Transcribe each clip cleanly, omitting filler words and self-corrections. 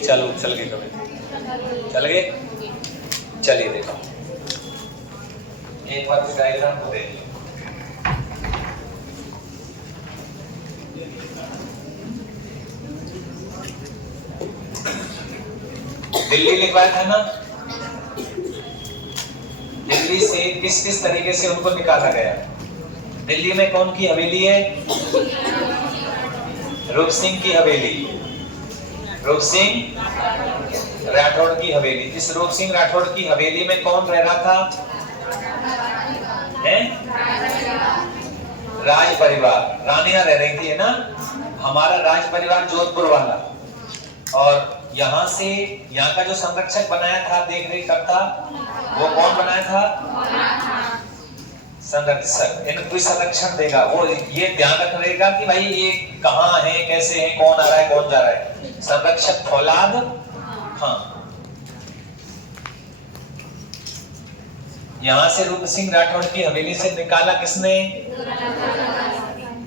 चलो चल गए कभी चल गए। चलिए देखो एक बार डायग्राम को देख लो। दिल्ली लिखवाया था ना, दिल्ली से किस किस तरीके से उनको निकाला गया। दिल्ली में कौन की हवेली है? रूप सिंह की हवेली, रूप सिंह राठौड़ की हवेली। इस रूप सिंह राठौड़ की हवेली में कौन रह रहा था? राज परिवार, रानियां रह रही थी, है ना। हमारा राज परिवार जोधपुर वाला, और यहाँ से यहाँ का जो संरक्षक बनाया था, देख रेख करता, वो कौन बनाया था? संरक्षक। इनको कोई संरक्षण देगा, वो ये ध्यान रख रहेगा कि भाई ये कहाँ है, कैसे है, कौन आ रहा है, कौन जा रहा है। संरक्षक फौलाद। हाँ, यहाँ से रूप सिंह राठौड़ की हवेली से निकाला किसने?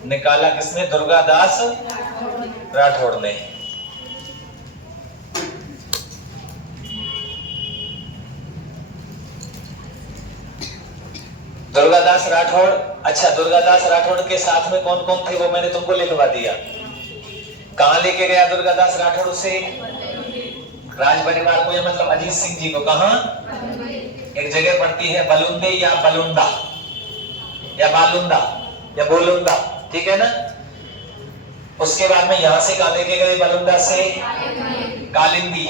निकाला किसने? दुर्गादास राठौड़ ने। दुर्गादास राठौड़। अच्छा, दुर्गादास राठौड़ के साथ में कौन कौन थे वो मैंने तुमको लिखवा दिया। कहां लेके गया दुर्गादास राठौड़ उसे? राज परिवार को, या मतलब अजीत सिंह जी को। कहां? एक जगह पड़ती है बलुंदे या बलुंदा या बालुंदा या बोलुंदा, ठीक है ना। उसके बाद में यहां से कहां लेके गए? बलुंदा से कालिंदी।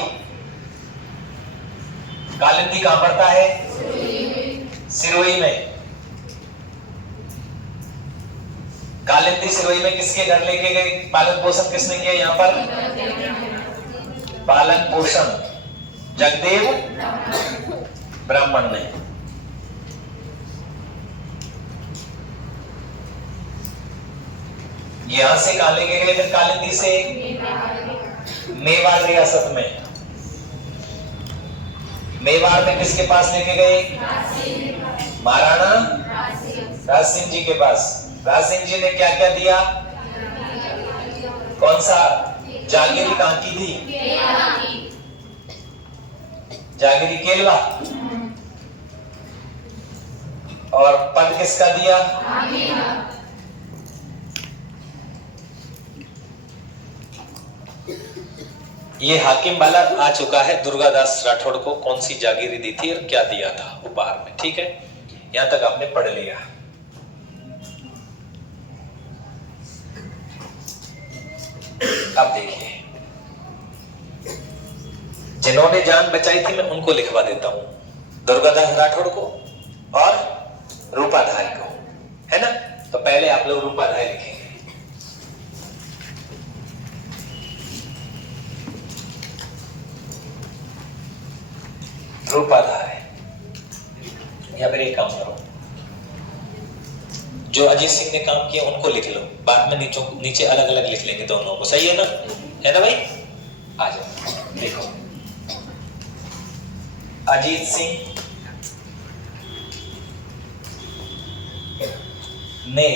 कालिंदी कहां पड़ता है? सिरोही में। कालिंदी सिरोही में किसके घर लेके गए? पालन पोषण किसने किया यहाँ पर? पालन पोषण जगदेव ब्राह्मण ने। यहां से कहां लेके गए? फिर कालिंदी से मेवाड़ रियासत में। मेवाड़ में किसके पास लेके गए? महाराणा राज सिंह जी के पास। राज सिंह जी ने क्या क्या दिया? कौन सा? जागीरी कहां की थी? जागीरी केलवा। और पद किसका दिया? ये हाकिम वाला आ चुका है। दुर्गादास राठौड़ को कौन सी जागीरी दी थी और क्या दिया था उपहार में, ठीक है। यहां तक आपने पढ़ लिया। अब देखिए, जिन्होंने जान बचाई थी मैं उनको लिखवा देता हूं, दुर्गादास राठौड़ को और रूपाधारी को, है ना। तो पहले आप लोग रूपाधारी लिखेंगे। रूपाधारी। या फिर एक काम करो, जो अजीत सिंह ने काम किया उनको लिख लो, बाद में नीचे अलग अलग लिख लेंगे दोनों को, सही है ना? है ना भाई? आ जाओ देखो, अजीत सिंह ने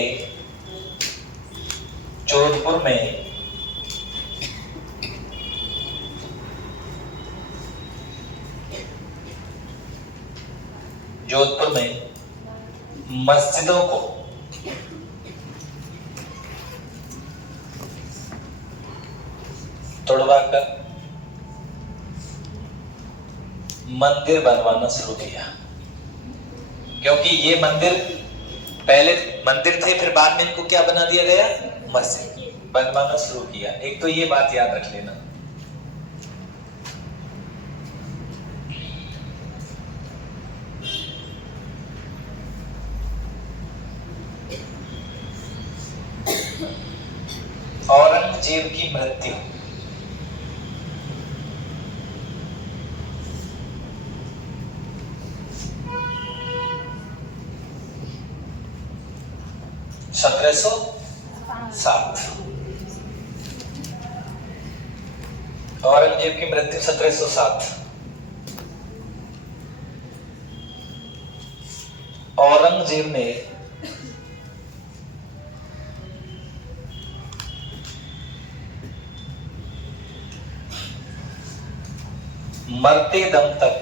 जोधपुर में मस्जिदों को तोड़वाकर मंदिर बनवाना शुरू किया। क्योंकि ये मंदिर पहले मंदिर थे, फिर बाद में इनको क्या बना दिया गया? मस्जिद बनवाना शुरू किया। एक तो ये बात याद रख लेना। औरंगजेब की मृत्यु, सत्रह औरंगजेब की मृत्यु 1707। औरंगजेब ने मरते दम तक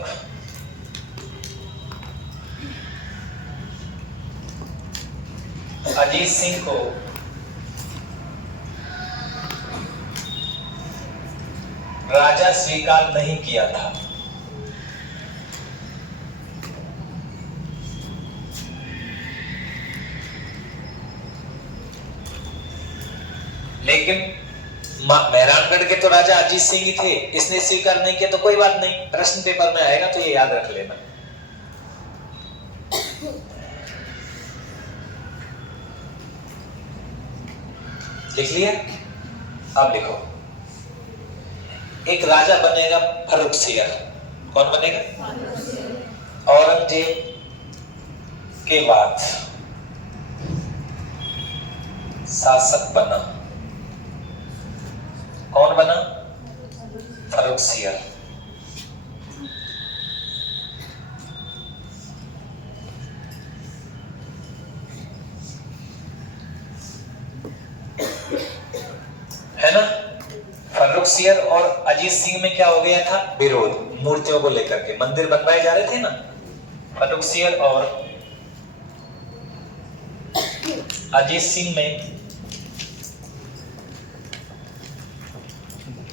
अजीत सिंह को राजा स्वीकार नहीं किया था। लेकिन मेहरानगढ़ के तो राजा अजीत सिंह ही थे, इसने स्वीकार नहीं किया तो कोई बात नहीं, प्रश्न पेपर में आएगा तो ये याद रख लेना। लिख लिया? अब लिखो, एक राजा बनेगा फर्रुखसियर। कौन बनेगा? औरंगजेब के बाद शासक बना, कौन बना? फर्रुखसियर। है ना? फर्रुखसियर और अजीत सिंह में क्या हो गया था? विरोध, मूर्तियों को लेकर के मंदिर बनवाए जा रहे थे ना, फर्रुखसियर और अजीत सिंह में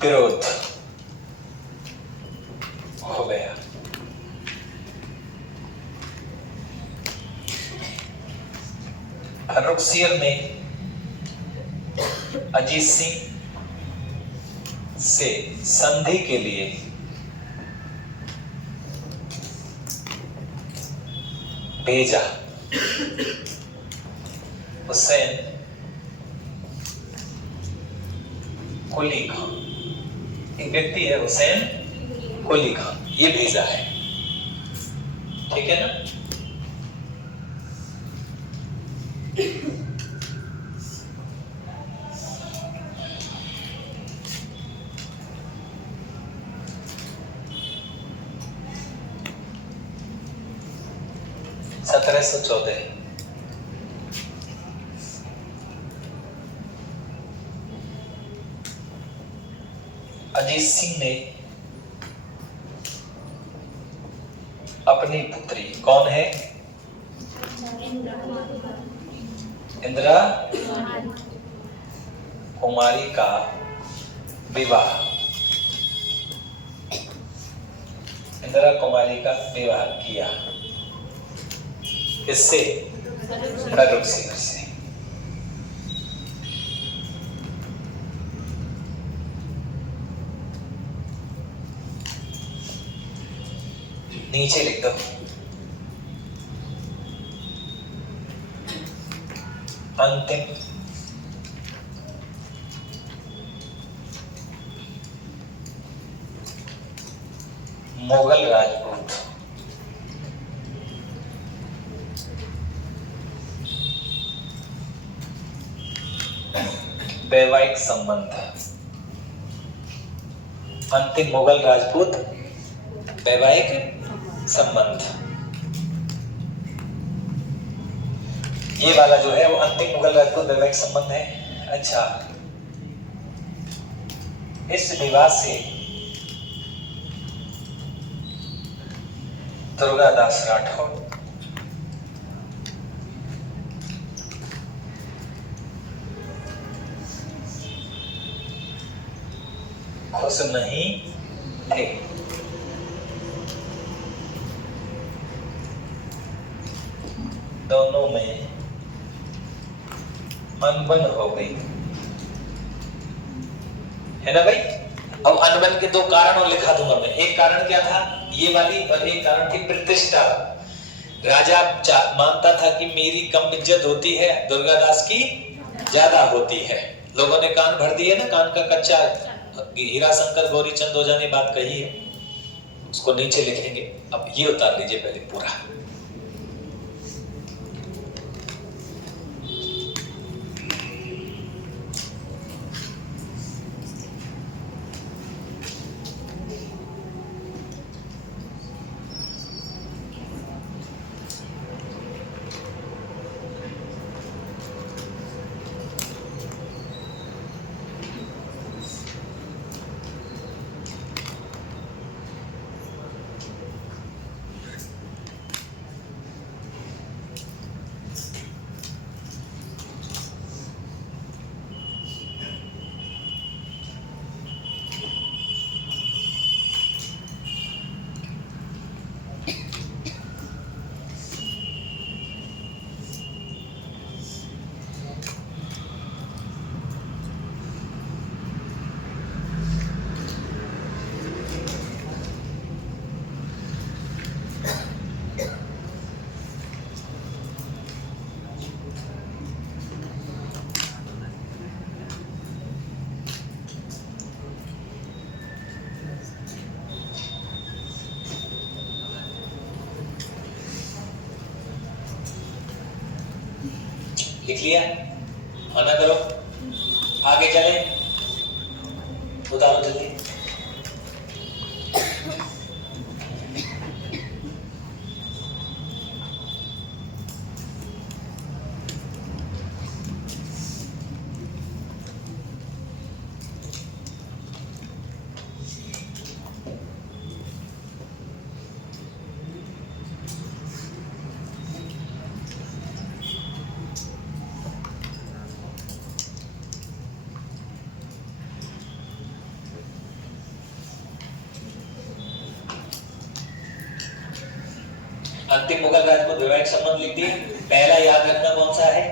विरोध हो गया। फर्रुखसियर ने अजीत सिंह से संधि के लिए भेजा हुसैन कुली खान। एक व्यक्ति है हुसैन कुली खान, ये भेजा है, ठीक है ना? सत्रह सौ 14 अजीत सिंह ने अपनी पुत्री, कौन है? इंदिरा कुमारी का विवाह, इंदिरा कुमारी का विवाह किया। इससे? फर्रुखसियर से। नीचे लिख दो, अंतिम मुगल राजपूत वैवाहिक संबंध। अंतिम मुगल राजपूत वैवाहिक संबंध, ये वाला जो है वो अंतिम मुगल राजपूत वैवाहिक संबंध है। अच्छा, इस विवाह से दुर्गादास राठौर खुश नहीं थे। दोनों में अनबन हो गई, है ना भाई? अब अनबन के दो कारण और लिखा दूंगा मैं। एक कारण क्या था? ये वाली, और एक कारण थी प्रतिष्ठा। राजा मानता था कि मेरी कम इज्जत होती है, दुर्गादास की ज्यादा होती है। लोगों ने कान भर दिए ना, कान का कच्चा। हीरा शंकर गौरीचंद ओझा ने बात कही है, उसको नीचे लिखेंगे। अब ये उतार लीजिए पहले पूरा। लिख लिया? मना करो, आगे चले, उतारो जल्दी। अंतिम मुगल राजपूत वैवाहिक संबंध लिख दिए। पहला याद रखना कौन सा है?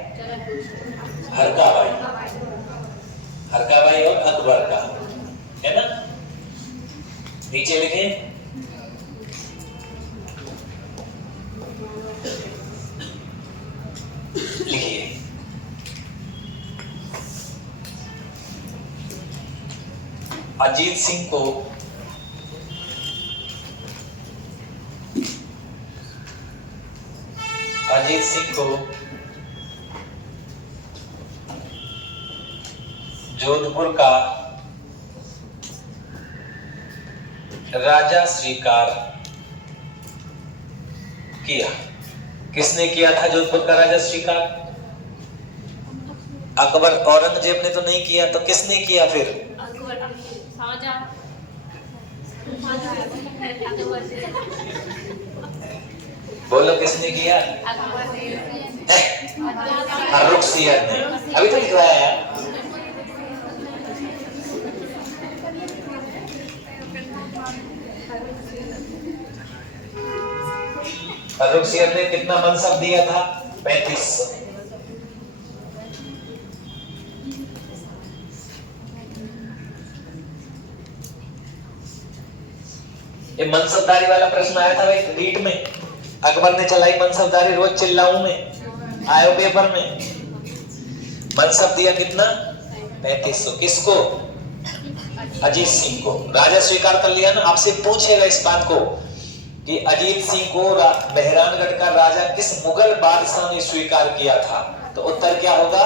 हरकाबाई, हरकाबाई और अकबर का, है ना? नीचे लिखे लिखिए अजीत सिंह को जोधपुर का राजा स्वीकार किया। किसने किया था जोधपुर का राजा स्वीकार? अकबर, औरंगजेब ने तो नहीं किया, तो किसने किया फिर? बोलो किसने किया? रुखसियत ने। अभी तो लिखवाया है। रुखसियत ने कितना मनसब दिया था? 3500। ये मनसबदारी वाला प्रश्न आया था भाई रीट में। अकबर ने चलाई मनसबदारी, रोज चिल्लाऊं में, आयो पेपर में। मनसब दिया कितना? 3500। किसको? अजीत सिंह को। राजा स्वीकार कर लिया ना। आपसे पूछेगा इस बात को कि अजीत सिंह को मेहरानगढ़ का राजा किस मुगल बादशाह ने स्वीकार किया था, तो उत्तर क्या होगा?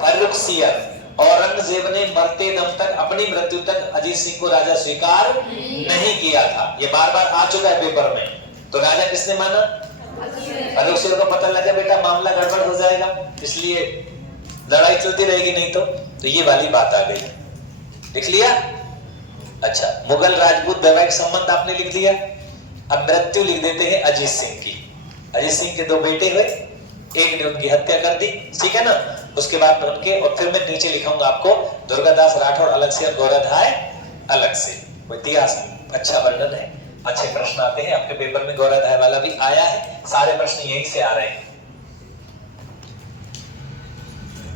फर्रुखसियत। औरंगजेब ने मरते दम तक, अपनी मृत्यु तक अजीत सिंह को राजा स्वीकार नहीं किया था। ये बार बार आ चुका है पेपर में। तो राजा किसने माना? फर्रुखसियत को पता लगा बेटा मामला गड़बड़ हो जाएगा, इसलिए लड़ाई चलती रहेगी नहीं तो ये वाली बात आ गई। लिख लिया? अच्छा, मुगल राजपूत वैवाहिक संबंध आपने लिख लिया। अब मृत्यु लिख देते हैं अजीत सिंह की। अजीत सिंह के 2 बेटे हुए, एक ने उनकी हत्या कर दी, ठीक है ना? उसके बाद उनके, और फिर मैं नीचे लिखाऊंगा आपको दुर्गादास राठौड़ अलग से और गौराधाय अलग से। इतिहास अच्छा वर्णन है, अच्छे प्रश्न आते हैं आपके पेपर में। गौराधाय वाला भी आया है, सारे प्रश्न यहीं से आ रहे हैं।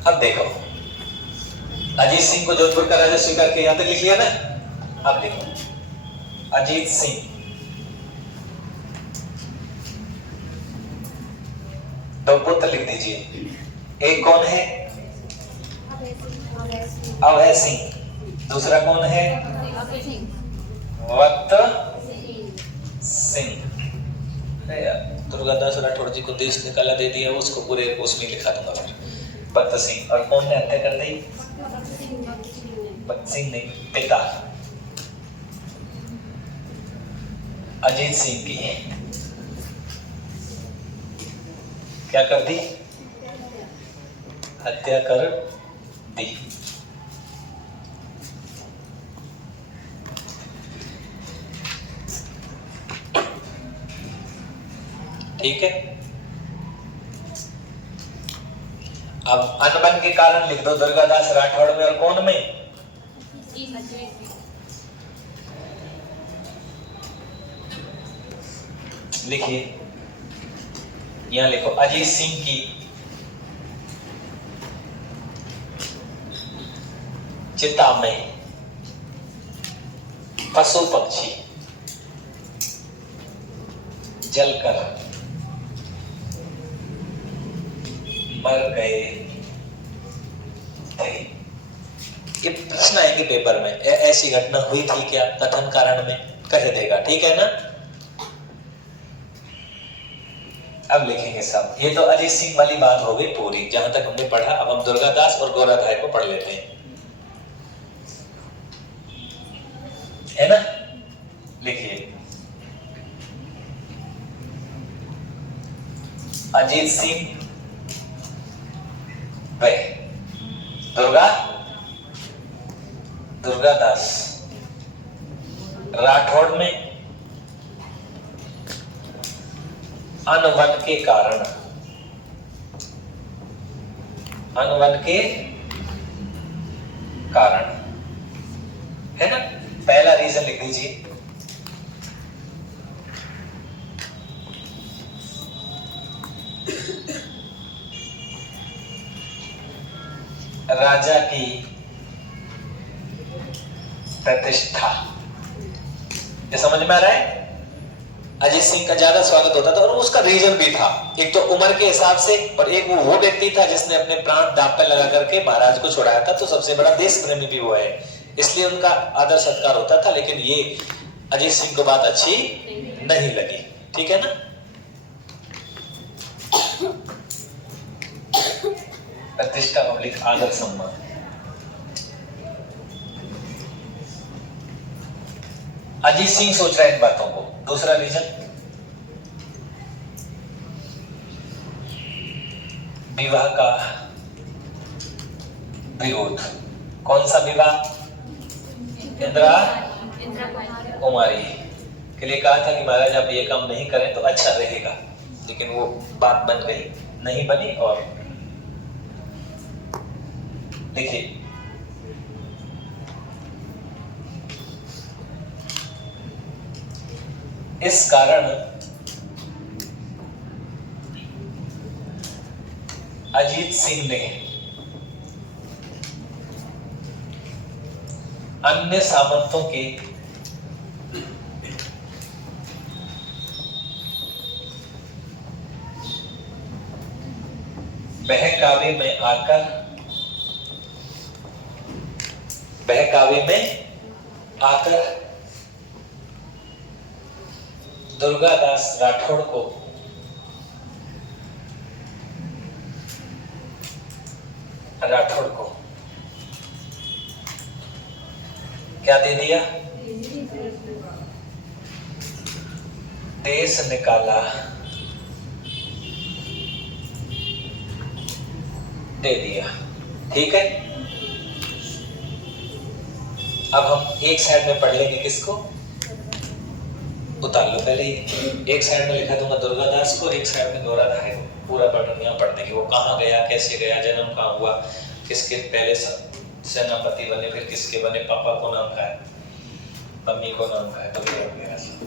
अब देखो, अजीत सिंह को जोधपुर का राजा स्वीकार किया, यहां तक लिख लिया ना? अब देखो, अजीत सिंह 2 पुत्र लिख दीजिए। एक कौन है? अभय सिंह। दूसरा कौन है? वक्त सिंह। दुर्गादास राठौड़ जी को देश निकाला दे दिया, उसको पूरे उसमें लिखा दूंगा फिर। वक्त सिंह। और कौन ने हत्या कर दी? वक्त सिंह ने पिता अजीत सिंह की क्या कर दी? हत्या कर दी। ठीक है। अब अनबन के कारण लिख दो दुर्गादास राठौड़ में और कौन में? लिखिए, यहां लिखो अजीत सिंह की चिता में पशु पक्षी जलकर मर गए थे। ये प्रश्न आएंगे पेपर में, ऐसी घटना हुई थी क्या? कथन कारण में कह देगा, ठीक है ना? अब लिखेंगे सब। ये तो अजय सिंह वाली बात हो गई पूरी, जहां तक हमने पढ़ा। अब हम दुर्गादास और गौराधाय को पढ़ लेते हैं, है ना। लिखिए, अजीत सिंह व दुर्गादास राठौड़ में अनवन के कारण, अनवन के कारण, है ना। पहला रीजन लिख दीजिए, राजा की प्रतिष्ठा। ये समझ में आ रहा है। अजीत सिंह का ज्यादा स्वागत होता था और उसका रीजन भी था, एक तो उम्र के हिसाब से, और एक वो व्यक्ति था जिसने अपने प्राण दांव पे लगा करके महाराज को छुड़ाया था, तो सबसे बड़ा देश प्रेमी भी वो है, इसलिए उनका आदर सत्कार होता था। लेकिन ये अजीत सिंह को बात अच्छी नहीं लगी, ठीक है ना। प्रतिष्ठा पब्लिक आदर सम्मान। अजीत सिंह सोच रहा है इन बातों को। दूसरा रीजन, विवाह का विरोध। कौन सा विवाह? इंदिरा कुमारी के लिए कहा था कि महाराज आप ये काम नहीं करें तो अच्छा रहेगा, लेकिन वो बात बन गई, नहीं बनी। और देखिए, इस कारण अजीत सिंह ने अन्य सामंतों के बहकावे में आकर, बहकावे में आकर दुर्गादास राठौड़ को क्या दे दिया? देश निकाला, दे दिया, ठीक है। अब हम एक साइड में पढ़ लेंगे, किसको? उतार लो पहले, एक साइड में लिखा दूंगा दुर्गादास को और एक साइड में गौराधाय को। पूरा पैटर्न यहाँ पढ़ देंगे, वो कहाँ गया, कैसे गया, जन्म कहाँ हुआ, किसके पहले सेनापति बने, फिर किसके बने, पापा को नाम का है, मम्मी को नाम का है, तो वगैरह सब।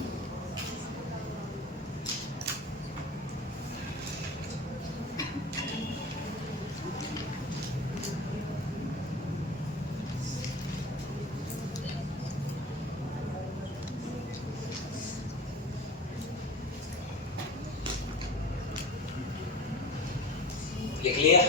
लिख लिया?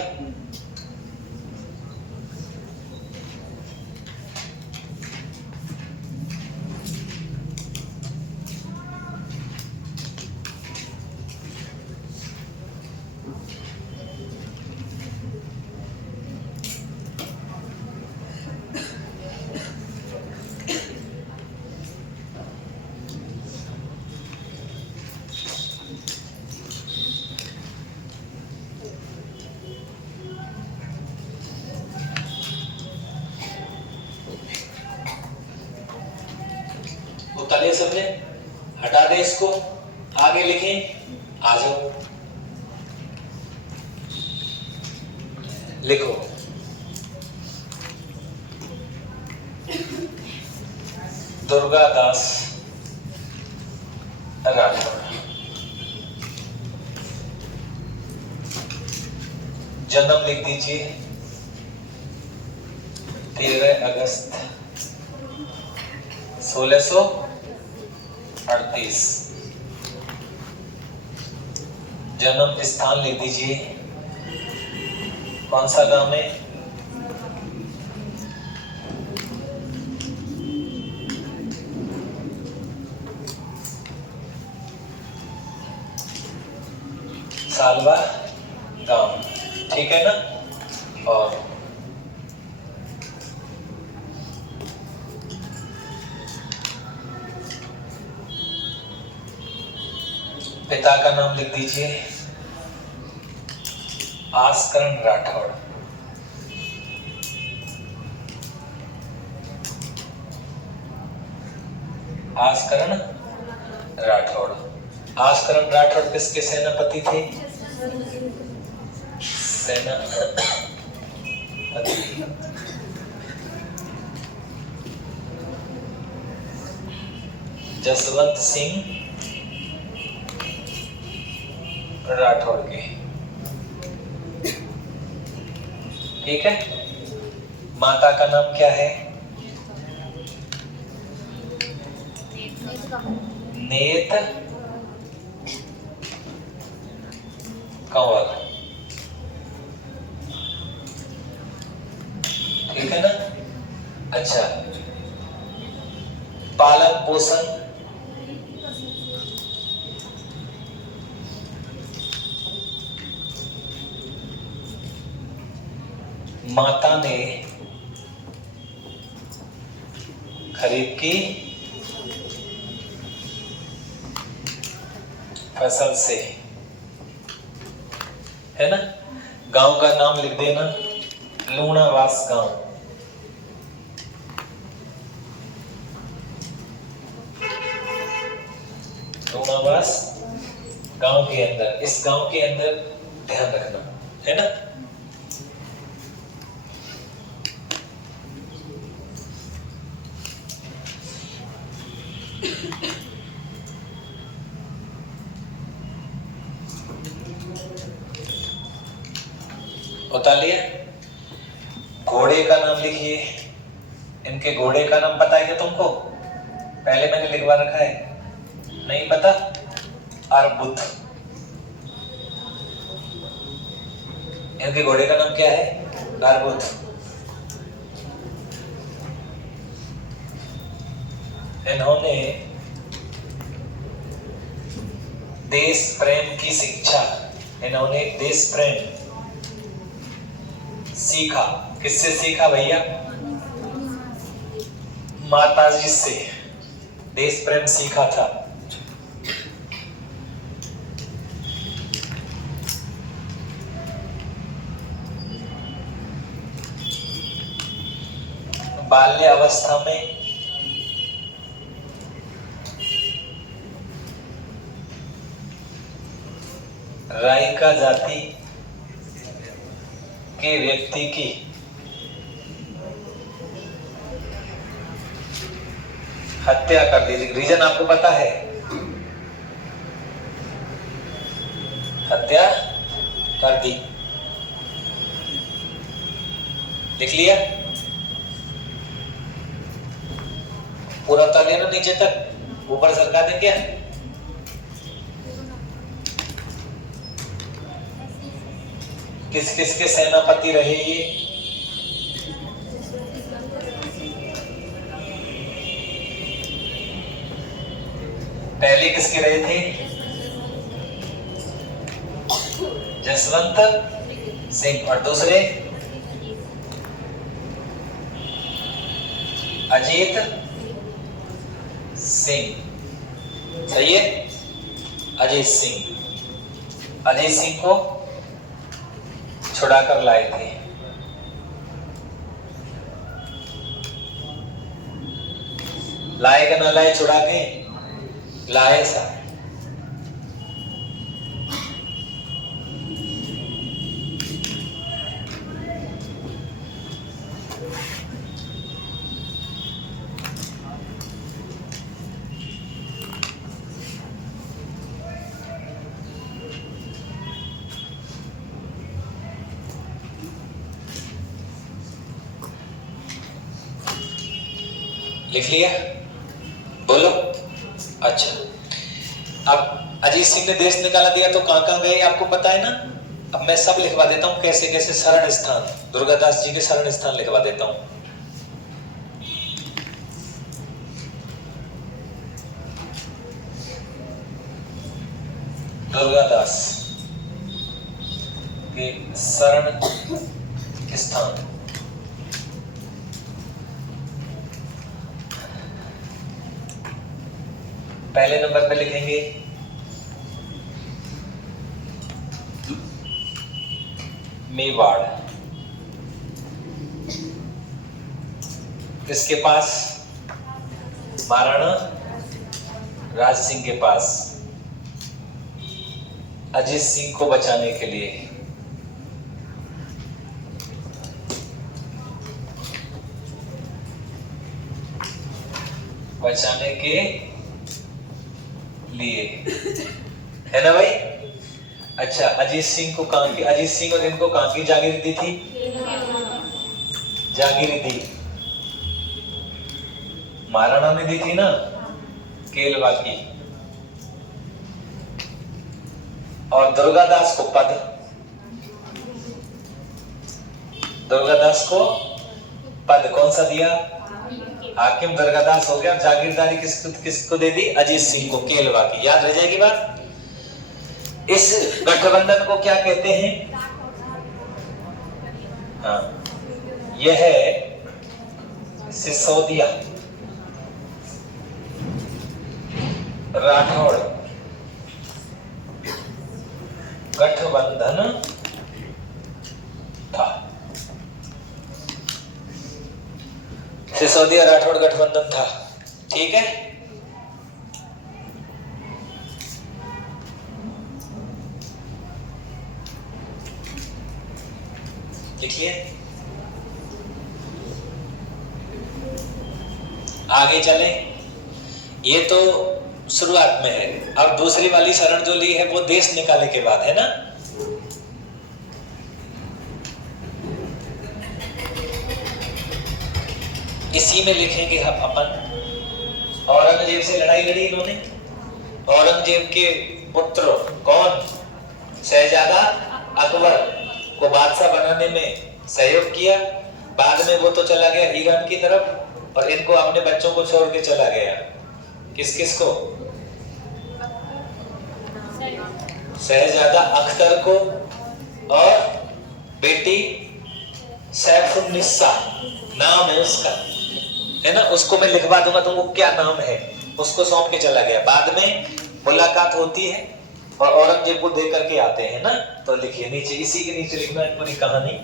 उतारिए सबने, हटा दे इसको, आगे लिखें, आ जाओ, लिखो। दुर्गादास राठौड़, जन्म लिख दीजिए 13 अगस्त 1638। जन्म स्थान लिख दीजिए, कौन सा गांव में? सालवा गांव, ठीक है ना। और पिता का नाम लिख दीजिए, आस्करण राठौड़। आस्करण राठौड़। आस्करण राठौड़ किसके सेनापति थे? सेनापति जसवंत सिंह राठौड़ के, ठीक है। माता का नाम क्या है? नेत कंवर, ठीक है ना। अच्छा, पालन पोषण माता ने खरीफ की फसल से, है ना। गांव का नाम लिख देना, लूणावास गांव। लूणावास गांव के अंदर, इस गांव के अंदर ध्यान रखना, है ना। बता लिया। घोड़े का नाम लिखिए। इनके घोड़े का नाम पता है क्या तुमको? पहले मैंने लिखवा रखा है, नहीं पता? अर्बुद। इनके घोड़े का नाम क्या है? अर्बुद। इन्होंने देश प्रेम की शिक्षा, इन्होंने देश प्रेम सीखा। किससे सीखा भैया? माताजी से देश प्रेम सीखा था। बाल्य अवस्था में राइका जाति के व्यक्ति की हत्या कर दी। रीजन आपको पता है? हत्या कर दी, लिख लिया। पूरा उतार लिया ना नीचे तक, ऊपर सरका दें क्या? किस किस के सेनापति रहे ये? पहले किसके रहे थे? जसवंत सिंह। और दूसरे? अजीत सिंह। सही है, अजीत सिंह। अजीत सिंह को छुड़ा कर लाए थे। लाए कि ना लाए? छुड़ा के लाए सा। लिख लिया? बोलो। अच्छा, अब अजीत सिंह ने देश निकाला दिया तो कहां कहां गए आपको पता है ना। अब मैं सब लिखवा देता हूं, कैसे कैसे शरण स्थान, दुर्गादास जी के शरण स्थान लिखवा देता हूं। दुर्गादास के शरण स्थान। पहले नंबर पे लिखेंगे मेवाड़। किसके पास? महाराणा राज सिंह के पास, अजीत सिंह को बचाने के लिए। बचाने के लिए, है ना भाई? अच्छा, अजीत सिंह को कहां की, अजीत सिंह और इनको कहां की जागीर दी थी? जागीर दी महाराणा ने दी थी ना, केलवा की। और दुर्गादास को पद, दुर्गादास को पद कौन सा दिया? हाकिम दुर्गादास हो गया। जागीरदारी किसको दे दी? अजीत सिंह को, केलवा की। याद रह जाएगी बात। इस गठबंधन को क्या कहते हैं? हाँ, यह है सिसोदिया राठौड़ गठबंधन था। सिसोदिया राठौड़ गठबंधन था, ठीक है। लिखिए, आगे चले। ये तो शुरुआत में है। अब दूसरी वाली शरण जो ली है वो देश निकाले के बाद है ना। इसी में लिखेंगे हम अपन। औरंगजेब से लड़ाई लड़ी इन्होंने। औरंगजेब के पुत्र कौन? शहजादा अकबर को बादशाह बनाने में सहयोग किया। बाद में वो तो चला गया ईरान की तरफ और इनको अपने बच्चों को छोड़ के चला गया। किस किस को? शहजादा अख्तर को और बेटी सैफुन्निसा नाम है उसका, है ना। उसको मैं लिखवा दूंगा तुमको क्या नाम है, उसको सौंप के चला गया। बाद में मुलाकात होती है और औरंगजेब को दे करके आते हैं ना। तो लिखिए नीचे, इसी के नीचे लिखना है पूरी कहानी।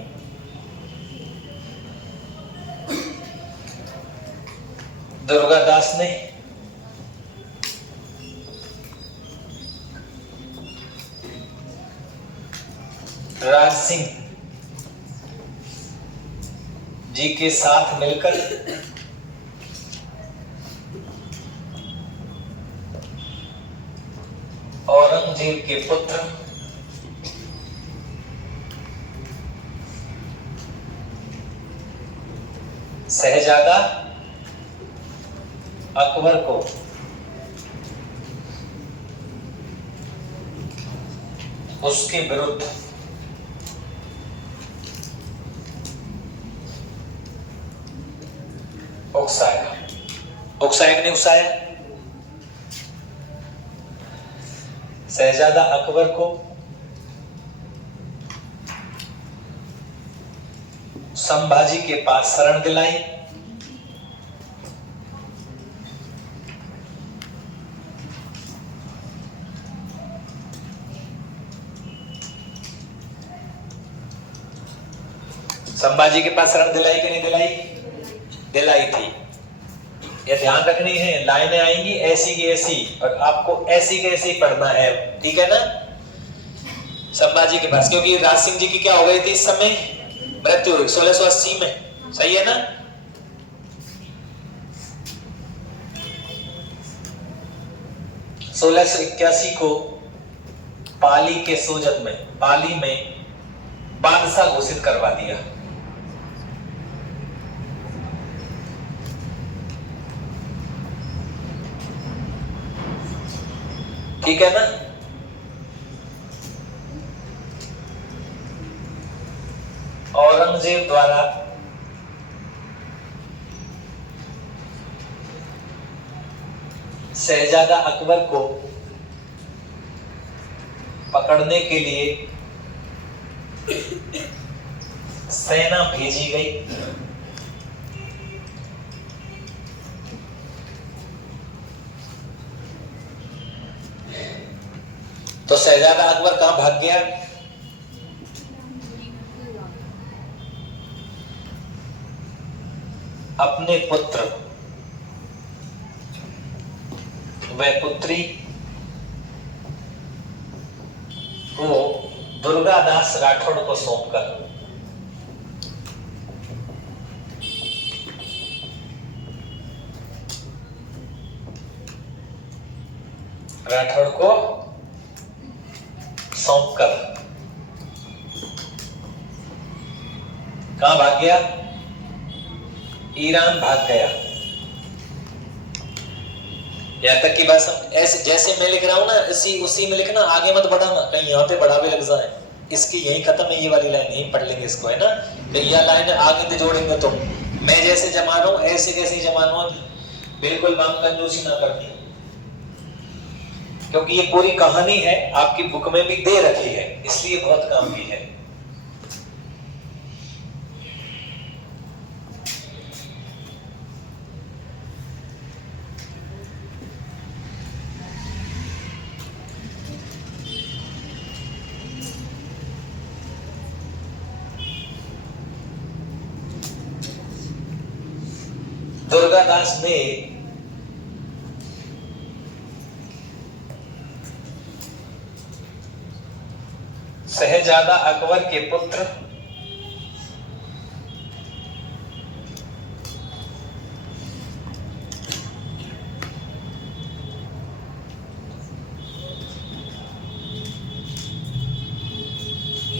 दुर्गादास ने राज सिंह जी के साथ मिलकर औरंगजेब के पुत्र शहजादा अकबर को उसके विरुद्ध उकसाया। उकसाया कि नहीं उकसाया? शहजादा अकबर को संभाजी के पास शरण दिलाई। संभाजी के पास शरण दिलाई कि नहीं दिलाई? दिलाई थी। ये ध्यान रखनी है, लाइनें आएंगी ऐसी की ऐसी और आपको ऐसी की ऐसी पढ़ना है, ठीक है ना। संभाजी के पास, क्योंकि राज सिंह जी की क्या हो गई थी इस समय? मृत्यु हुई 1680 में, सही है ना। सोलह सौ 81 को पाली के सोजत में, पाली में बादशाह घोषित करवा दिया। ठीक है ना। औरंगजेब द्वारा शहजादा अकबर को पकड़ने के लिए सेना भेजी गई। तो शहजादा अकबर कहां भाग गया? अपने पुत्र व पुत्री को दुर्गादास राठौड़ को सौंपकर कहां भाग गया? ईरान भाग गया। यहां तक की बात समझ, ऐसे जैसे मैं लिख रहा हूं ना, उसी में लिखना, आगे मत बढ़ाना, कहीं यहाँ पे बढ़ावे लग जाए। इसकी यही खत्म है, ये वाली लाइन यही पढ़ लेंगे इसको, है ना। तो यह लाइन आगे से जोड़ेंगे तो मैं जैसे जमा रहा हूं ऐसे कैसे ही जमा रहा हूं, बिल्कुल बाम कंजूसी ना करनी, क्योंकि ये पूरी कहानी है, आपकी बुक में भी दे रखी है, इसलिए बहुत काम की है। दुर्गादास ने शहजादा अकबर के पुत्र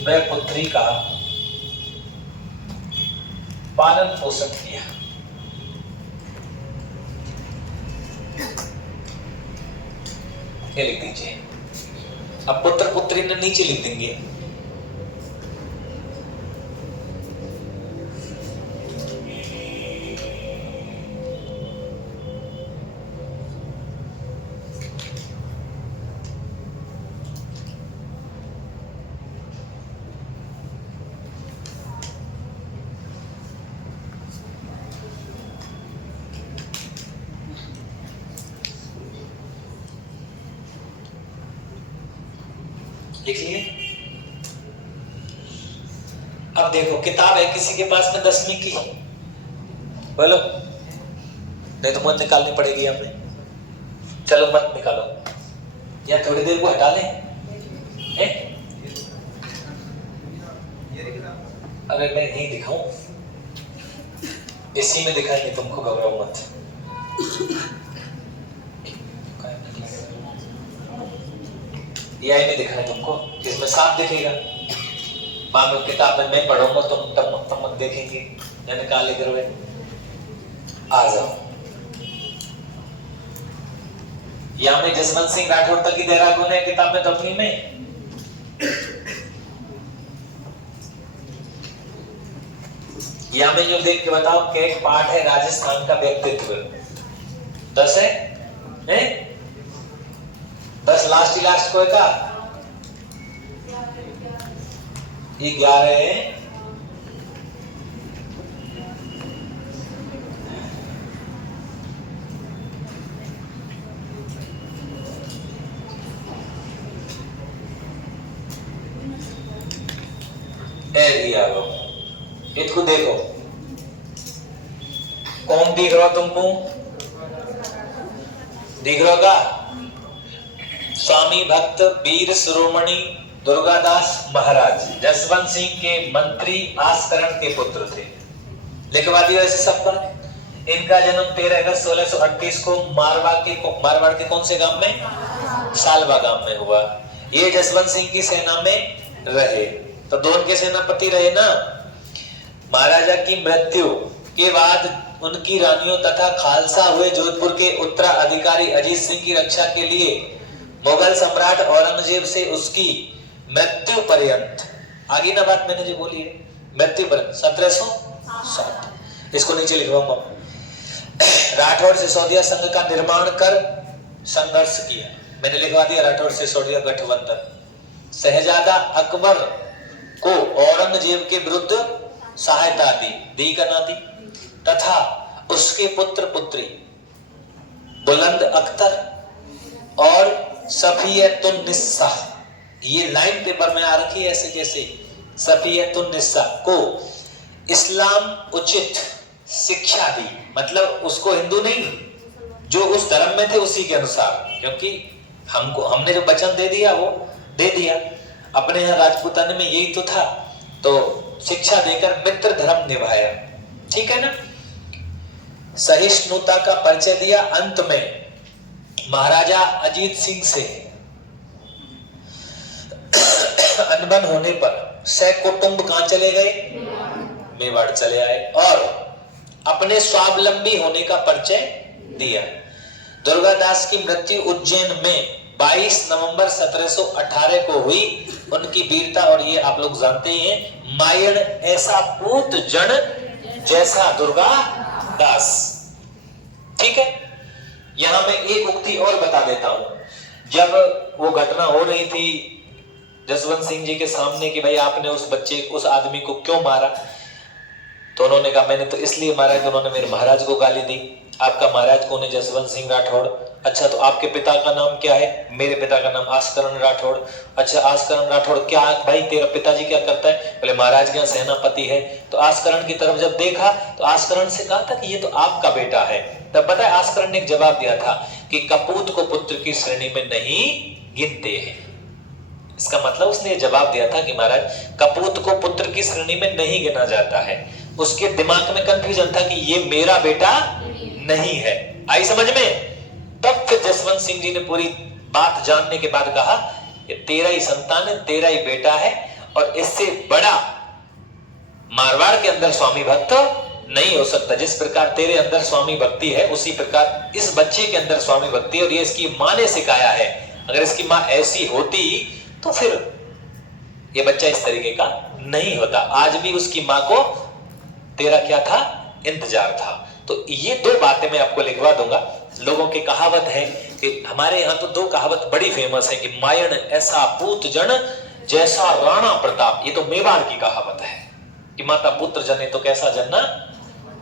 व पुत्री का पालन पोषण किया। लिख दीजिए। अब पुत्र पुत्री ने नीचे लिख देंगे। लिख लिए। अब देखो, किताब है किसी के पास में 10वीं की, बोलो, नहीं तो मत निकालनी पड़ेगी हमें। चलो मत निकालो, या थोड़ी देर को हटा लें। अगर मैं नहीं दिखाऊं, इसी में दिखाएंगे, तुमको घबराओ मत। ये में दिखाए तुमको, इसमें साफ दिखेगा। बाद में किताब में मैं पढ़ूंगा, तुम तब देखेंगे, या निकाले करोगे। आ जाओ, यहाँ में जसवंत सिंह राठौड़ तक की देहरादून है किताब में, कंपनी में। यहाँ में जो देख के बताओ कि एक पाठ है राजस्थान का व्यक्तित्व, 10 है? 10 लास्ट कोई का 11 है। इसको देखो, कौन दिख रहा तुमको? दिख रहा का? स्वामी भक्त वीर शिरोमणि दुर्गादास महाराज जसवंत सिंह के मंत्री आस्करण के पुत्र थे। लिखवा दिया ऐसे सबका। इनका जन्म 13 अगस्त 1638 को मारवाड़ के कौन से गांव में? सालवा गांव में हुआ। ये जसवंत सिंह की सेना में रहे, तो दोनों के सेनापति रहे ना। महाराजा की मृत्यु के बाद उनकी रानियों तथा खालसा हुए जोधपुर के उत्तराधिकारी अजीत सिंह की रक्षा के लिए मुगल सम्राट औरंगजेब से उसकी मृत्यु पर्यंत, आगे ना बात मैंने जो बोली है, मृत्यु पर्यंत 1707, इसको नीचे लिखवाऊंगा। राठौड़ सिसोदिया संघ का निर्माण कर संघर्ष किया। मैंने लिखवा दिया राठौड़ सिसोदिया गठबंधन। शहजादा अकबर को औरंगजेब के विरुद्ध सहायता दी का ना दी, तथा उसके पुत्र पुत्री बुलंद अख्तर और सफियतुन्निसा, ये लाइन पेपर में आ रखी है ऐसे जैसे, सफियतुन्निसा को इस्लाम उचित शिक्षा दी, मतलब उसको हिंदू नहीं, जो उस धर्म में थे उसी के अनुसार, क्योंकि हमने जो वचन दे दिया वो दे दिया, अपने यहाँ राजपूताने में यही तो था, तो शिक्षा देकर मित्र धर्म निभाया, ठीक है ना। सहिष्णुता का परिचय दिया। अंत में महाराजा अजीत सिंह से अनबन होने पर सकुटुंब कहां चले गए, मेवाड़ चले आए, और अपने स्वावलंबी होने का परिचय दिया। दुर्गादास की मृत्यु उज्जैन में 22 नवंबर 1718 को हुई। उनकी वीरता, और ये आप लोग जानते ही हैं, मायण ऐसा पूत जन जैसा दुर्गा दास, ठीक है। यहां मैं एक उक्ति और बता देता हूं। जब वो घटना हो रही थी जसवंत सिंह जी के सामने कि भाई आपने उस बच्चे, उस आदमी को क्यों मारा, तो उन्होंने कहा मैंने तो इसलिए मारा कि उन्होंने मेरे महाराज को गाली दी। आपका महाराज कौन है? जसवंत सिंह राठौड़। अच्छा, तो आपके पिता का नाम क्या है? मेरे पिता का नाम आस्करण राठौड़। अच्छा, आस्करण राठौड़, क्या भाई तेरा पिताजी क्या करता है? बोले महाराज के यहाँ सेनापति है। तो आस्करण की तरफ जब देखा तो आस्करण से कहा था कि ये तो आपका बेटा है। तब पता है आस्करण ने एक जवाब दिया था कि कपूत को पुत्र की श्रेणी में नहीं गिनते हैं। इसका मतलब उसने ये जवाब दिया था कि महाराज कपूत को पुत्र की श्रेणी में नहीं गिना जाता है। उसके दिमाग में कंफ्यूजन था कि ये मेरा बेटा नहीं है। आई समझ में? तब फिर जसवंत सिंह जी ने पूरी बात जानने के बाद कहा ये तेरा ही संतान है, तेरा ही बेटा है, और इससे बड़ा मारवाड़ के अंदर स्वामी भक्त नहीं हो सकता। जिस प्रकार तेरे अंदर स्वामी भक्ति है उसी प्रकार इस बच्चे के अंदर स्वामी भक्ति, और ये इसकी माँ ने सिखाया है। अगर इसकी माँ ऐसी होती तो फिर ये बच्चा इस तरीके का नहीं होता। आज भी उसकी माँ को तेरा क्या था? इंतजार था। तो ये दो बातें मैं आपको लिखवा दूंगा। लोगों की कहावत है कि हमारे यहाँ तो दो कहावत बड़ी फेमस है कि मायण ऐसा पूत जन जैसा राणा प्रताप। ये तो मेवाड़ की कहावत है कि माता पुत्र जने तो कैसा जनना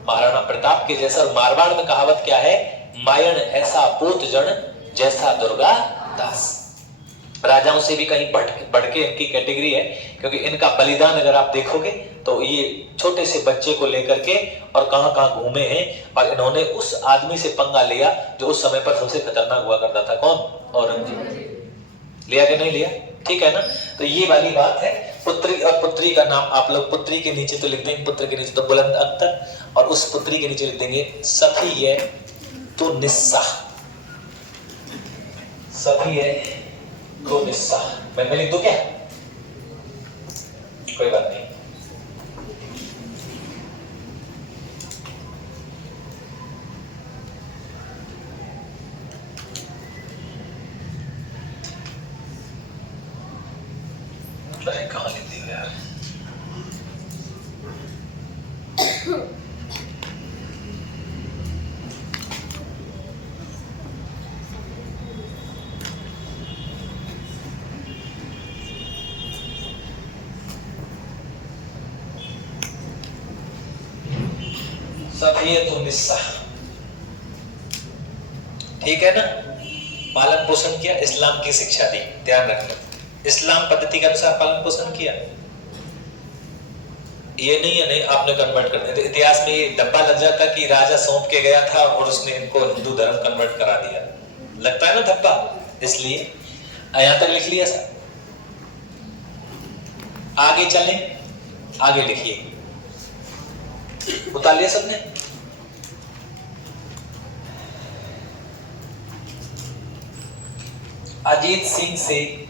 महाराणा प्रताप के जैसा। मारवाड़ में कहावत क्या है? मायण ऐसा पूत जन जैसा दुर्गा दास। राजाओं से भी कहीं बढ़ के इनकी कैटेगरी है, क्योंकि इनका बलिदान अगर आप देखोगे तो ये छोटे से बच्चे को लेकर के और कहां घूमे हैं, और इन्होंने उस आदमी से पंगा लिया जो उस समय पर सबसे खतरनाक हुआ करता था। कौन? औरंगजेब। लिया कि नहीं लिया? ठीक है ना। तो ये वाली बात है। पुत्री और पुत्री का नाम आप लोग पुत्री के नीचे तो लिख देंगे, पुत्र के नीचे तो बुलंद अख्तर, और उस पुत्री के नीचे लिख देंगे सफियतुन्निसा। सफियतुन्निसा मैं लिख दूं क्या? कोई बात नहीं। कहां लिख दी यार? सफियतुन्निसा, ठीक है ना। पालन पोषण किया, इस्लाम की शिक्षा दी। ध्यान रखना, इस्लाम पद्धति के अनुसार पालन पोषण किया। ये नहीं है नहीं आपने कन्वर्ट कर दिया। इतिहास में ये डब्बा लग जाता कि राजा सौंप के गया था और उसने इनको हिंदू धर्म कन्वर्ट करा दिया। लगता है ना धब्बा, इसलिए यहां तक लिख लिया सर। आगे चलें, आगे लिखिए। उतार लिया सबने? अजीत सिंह से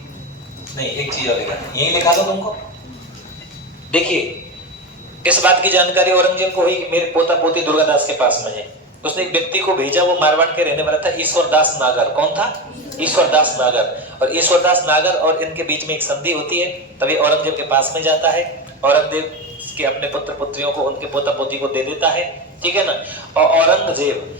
नहीं, एक चीज और लिखा, यही लिखा दो तुमको। देखिए, इस बात की जानकारी औरंगजेब को हुई मेरे पोता पोती दुर्गादास के पास में है। उसने एक व्यक्ति को भेजा, वो मारवाड़ के रहने वाला था, ईश्वरदास नागर। कौन था? ईश्वरदास नागर। और ईश्वरदास नागर और इनके बीच में एक संधि होती है, तभी औरंगजेब के पास में जाता है। औरंगजेब के अपने पुत्र पुत्रियों को उनके पोता पोती को दे देता है, ठीक है ना। और औरंगजेब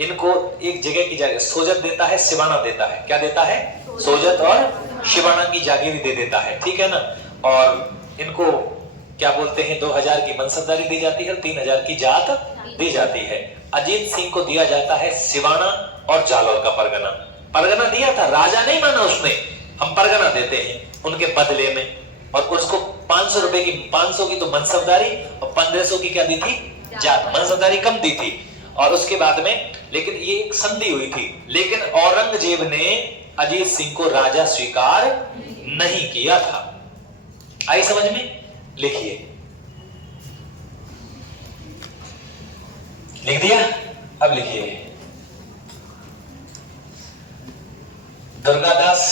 इनको एक जगह की जागीर सोजत देता है, शिवाना देता है। क्या देता है? सोजत और शिवाना की जागीर दे देता है, ठीक है ना। और इनको क्या बोलते हैं, 2000 की मनसबदारी दी जाती है और 3000 की जात दी जाती है। अजीत सिंह को दिया जाता है सिवाना और जालौर का परगना। परगना दिया था, राजा नहीं माना उसने, हम परगना देते हैं उनके बदले में। और उसको 500 रुपए की, 500 की तो मनसबदारी और 1500 की क्या दी थी, जात। मनसबदारी कम दी थी। और उसके बाद में लेकिन ये एक संधि हुई थी, लेकिन औरंगजेब ने अजीत सिंह को राजा स्वीकार नहीं किया था। आई समझ में? लिखिए, लिख दिया? अब लिखिए, दुर्गादास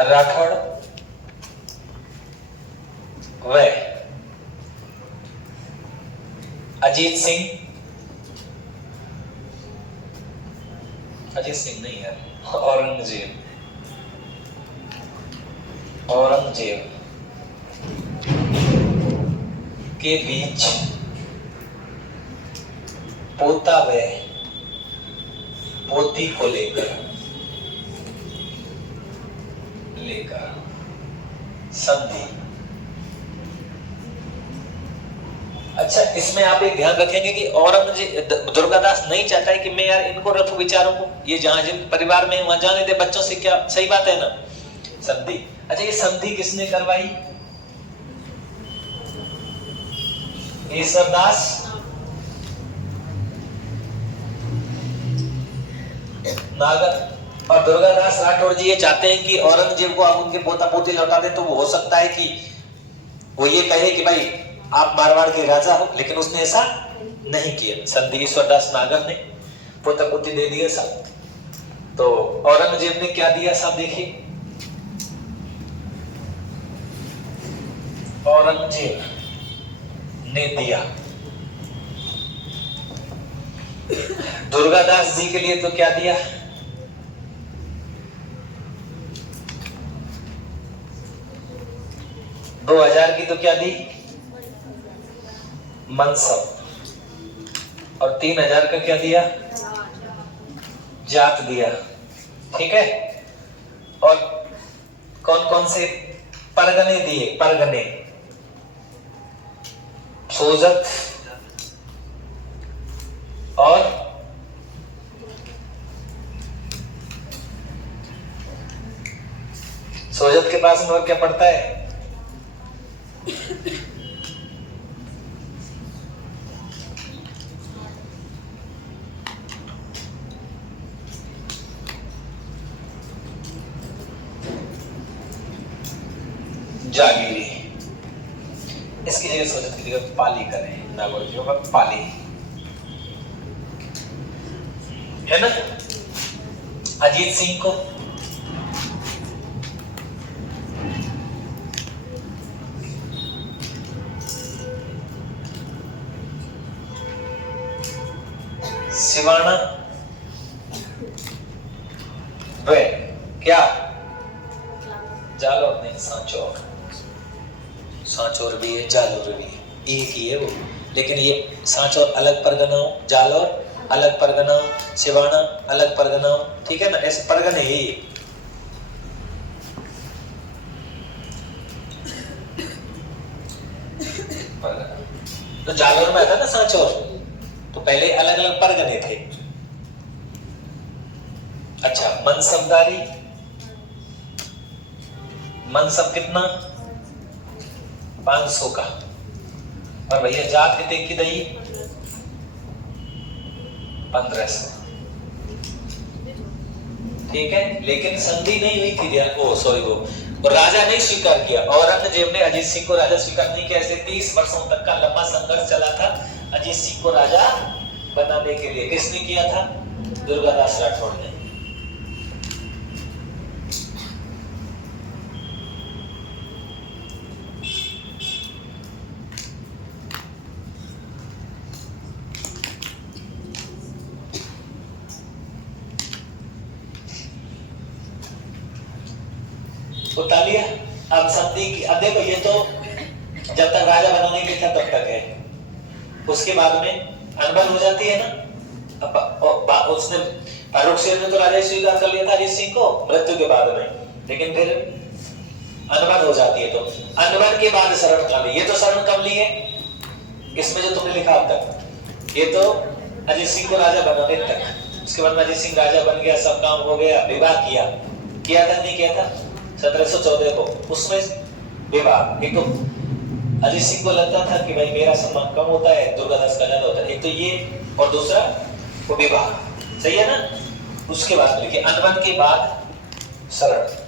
राठौड़ व अजीत सिंह, अजीत सिंह नहीं है, औरंगजेब के बीच पोता व पोती को लेकर संधि। अच्छा, इसमें आप एक ध्यान रखेंगे कि औरंगजेब, दुर्गादास नहीं चाहता है कि मैं यार इनको रखूं विचारों को, ये जहां जिन परिवार में वहां जाने दे बच्चों से, क्या सही बात है ना, संधि। अच्छा, ये संधि किसने करवाई? ईश्वरदास नागर और दुर्गादास राठौड़ जी ये चाहते हैं कि औरंगजेब को आप उनके पोता पोती लौटा दें, तो वो हो सकता है कि वो ये कहे कि भाई आप मारवाड़ के राजा हो, लेकिन उसने ऐसा नहीं किया। संधि ईश्वरदास नागर ने पोता पोती दे दिए सब। तो औरंगजेब ने क्या दिया साहब, देखिए, औरंगजेब ने दिया दुर्गादास जी के लिए तो क्या दिया, 2000 की तो क्या दी, मनसब, और 3000 का क्या दिया, जात दिया। ठीक है, और कौन कौन से परगने दिए, परगने, सोजत और सोजत के पास में और क्या पड़ता है, जागीरी। इसकी जगह सोचत की जगह पाली करें, नागौर की होगा पाली, है ना। अजीत सिंह को सिवाना वे क्या, जालौर नहीं, सांचौर, सांचौर भी है, जालौर भी है, एक ही है वो। लेकिन ये सांचौर अलग परगना हो, जालौर अलग परगना हो, सिवाना अलग परगना हो, ठीक है ना, ऐसे परगने ही। तो जालौर में आता ना सांचौर, तो पहले अलग अलग परगने थे। अच्छा, मनसबदारी, मनसब कितना, 500 का, और भैया जात कितने की दई, 1500। ठीक है, लेकिन संधि नहीं हुई थी, ध्यान, ओ सॉरी, वो राजा नहीं स्वीकार किया। औरंगजेब ने अजीत सिंह को राजा स्वीकार नहीं किया। ऐसे 30 वर्षों तक का लंबा संघर्ष चला था अजीत सिंह को राजा बनाने के लिए। किसने किया था, दुर्गादास राठौड़ ने। उठा लिया। अब संधि की, अब देखो ये तो जब तक राजा बनाने के लिए तब तक है, उसके बाद में अनबन हो जाती है ना। अब उसने फारूक शेर ने तो राजा स्वीकार कर लिया था अजीत सिंह को मृत्यु के बाद में, लेकिन फिर अनवन हो जाती है तो अनवन के बाद शरण कमली। ये तो शरण कमली है, इसमें जो तुमने लिखा अब तक, ये तो अजीत सिंह को राजा बनाने तक। उसके बाद अजीत सिंह राजा बन गया, सब काम हो गया, विवाह किया था नहीं किया था 1714 को, उसमें विवाह। एक तो अजीत सिंह को लगता था कि भाई मेरा सम्मान कम होता है, दुर्गादास का ज्यादा होता है, एक तो ये, और दूसरा वो विवाह, सही है ना। उसके बाद लिखिए अनवन के बाद शरण।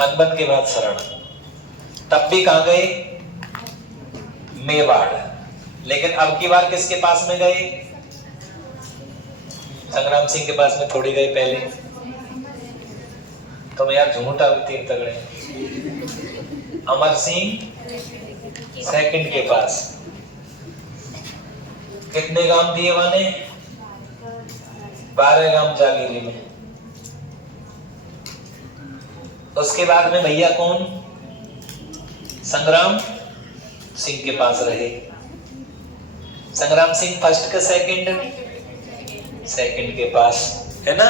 अनबन के बाद शरण। तब भी कहां गए? मेवाड़। लेकिन अब की बार किसके पास में गए? संग्राम सिंह के पास में थोड़ी गए पहले। तुम यार झूठा तीन तगड़े। अमर सिंह सेकंड के पास कितने गांव दिए माने? 12 गांव जागीरी में। उसके बाद में भैया कौन? संग्राम सिंह के पास रहे। संग्राम सिंह फर्स्ट का सेकंड के पास है ना।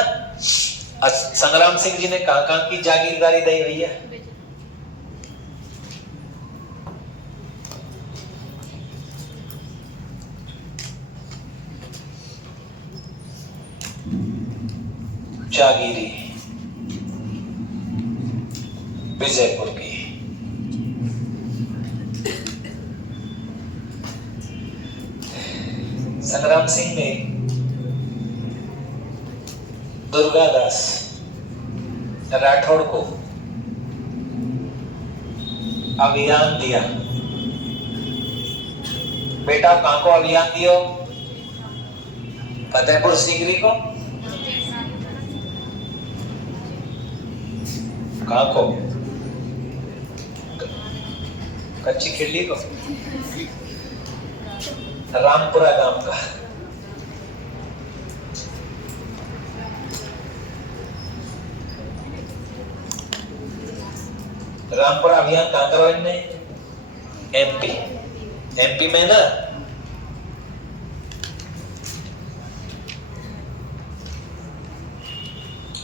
संग्राम सिंह जी ने कहां की जागीरदारी दी भैया? जागीरी विजयपुर की। संग्राम सिंह ने दुर्गादास राठौड़ को अभियान दिया। बेटा कहां को अभियान दियो? फतेहपुर सीकरी को। कहां को? कच्ची खिल्ली को। रामपुरा गांव का। रामपुरा अभियान कहां करो इनने? एमपी में ना।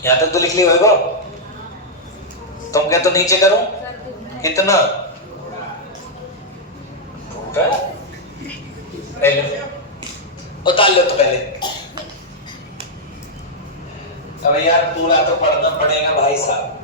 यहां तक तो लिख लिया होगा। तुम क्या तो नीचे करो कितना पूरा पहले उतार लो तो पहले। अब यार पूरा तो पढ़ना पड़ेगा भाई साहब।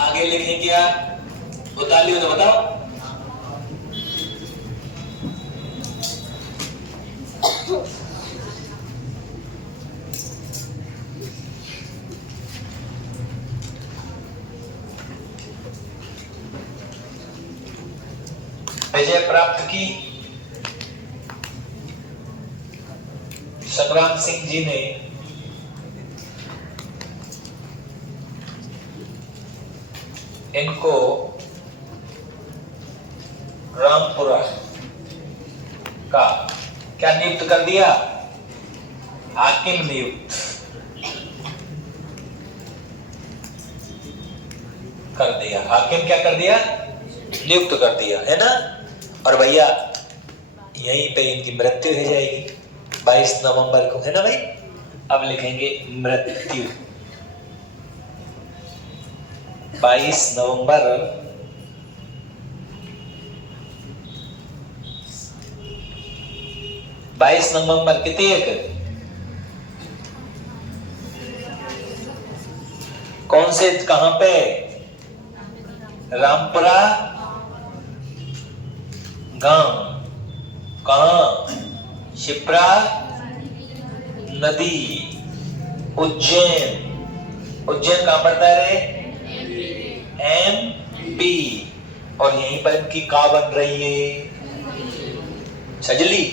आगे लिखें क्या? उतार लियो तो बताओ। विजय प्राप्त की संग्राम सिंह जी ने इनको रामपुरा का क्या नियुक्त कर दिया? हाकिम नियुक्त कर दिया। हाकिम क्या कर दिया? नियुक्त कर दिया, है ना। और भैया यहीं पे इनकी मृत्यु हो जाएगी 22 नवंबर को, है ना भाई। अब लिखेंगे मृत्यु 22 नवंबर 22 नवंबर कितनी एक कौन से कहां पे? रामपुरा गांव, कहां? शिप्रा नदी, उज्जैन। उज्जैन कहां पड़ता है रे? MP। और यहीं पर इनकी का बन रही है? छजली।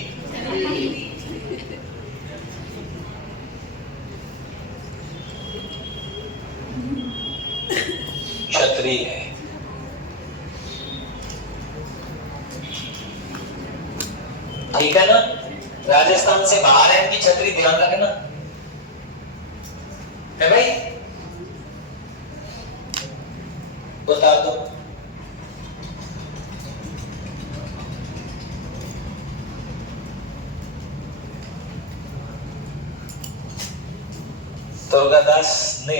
छतरी है। ठीक है ना। राजस्थान से बाहर है इनकी छतरी, ध्यान रखना है भाई। उतार दो। दुर्गादास ने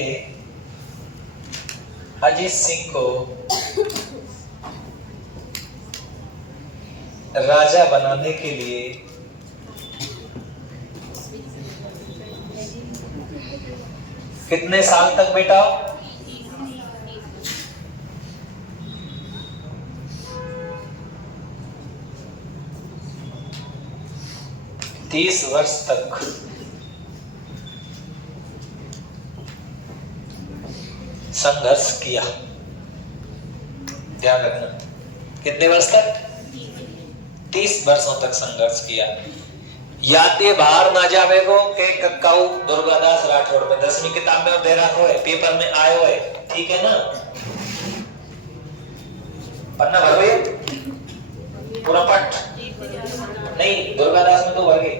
अजीत सिंह को राजा बनाने के लिए कितने साल तक बेटा? तीस वर्ष तक संघर्ष किया। ध्यान रखना, कितने वर्ष तक? 30 वर्षों तक संघर्ष किया। याते बाहर ना जावे को के कक्काऊ दुर्गादास राठौड़ पे 10वीं किताब में दे रखो है, पेपर में आयो है, ठीक है ना। पन्ना भरो ये पूरा पट नहीं, दुर्गादास में तो भर गए,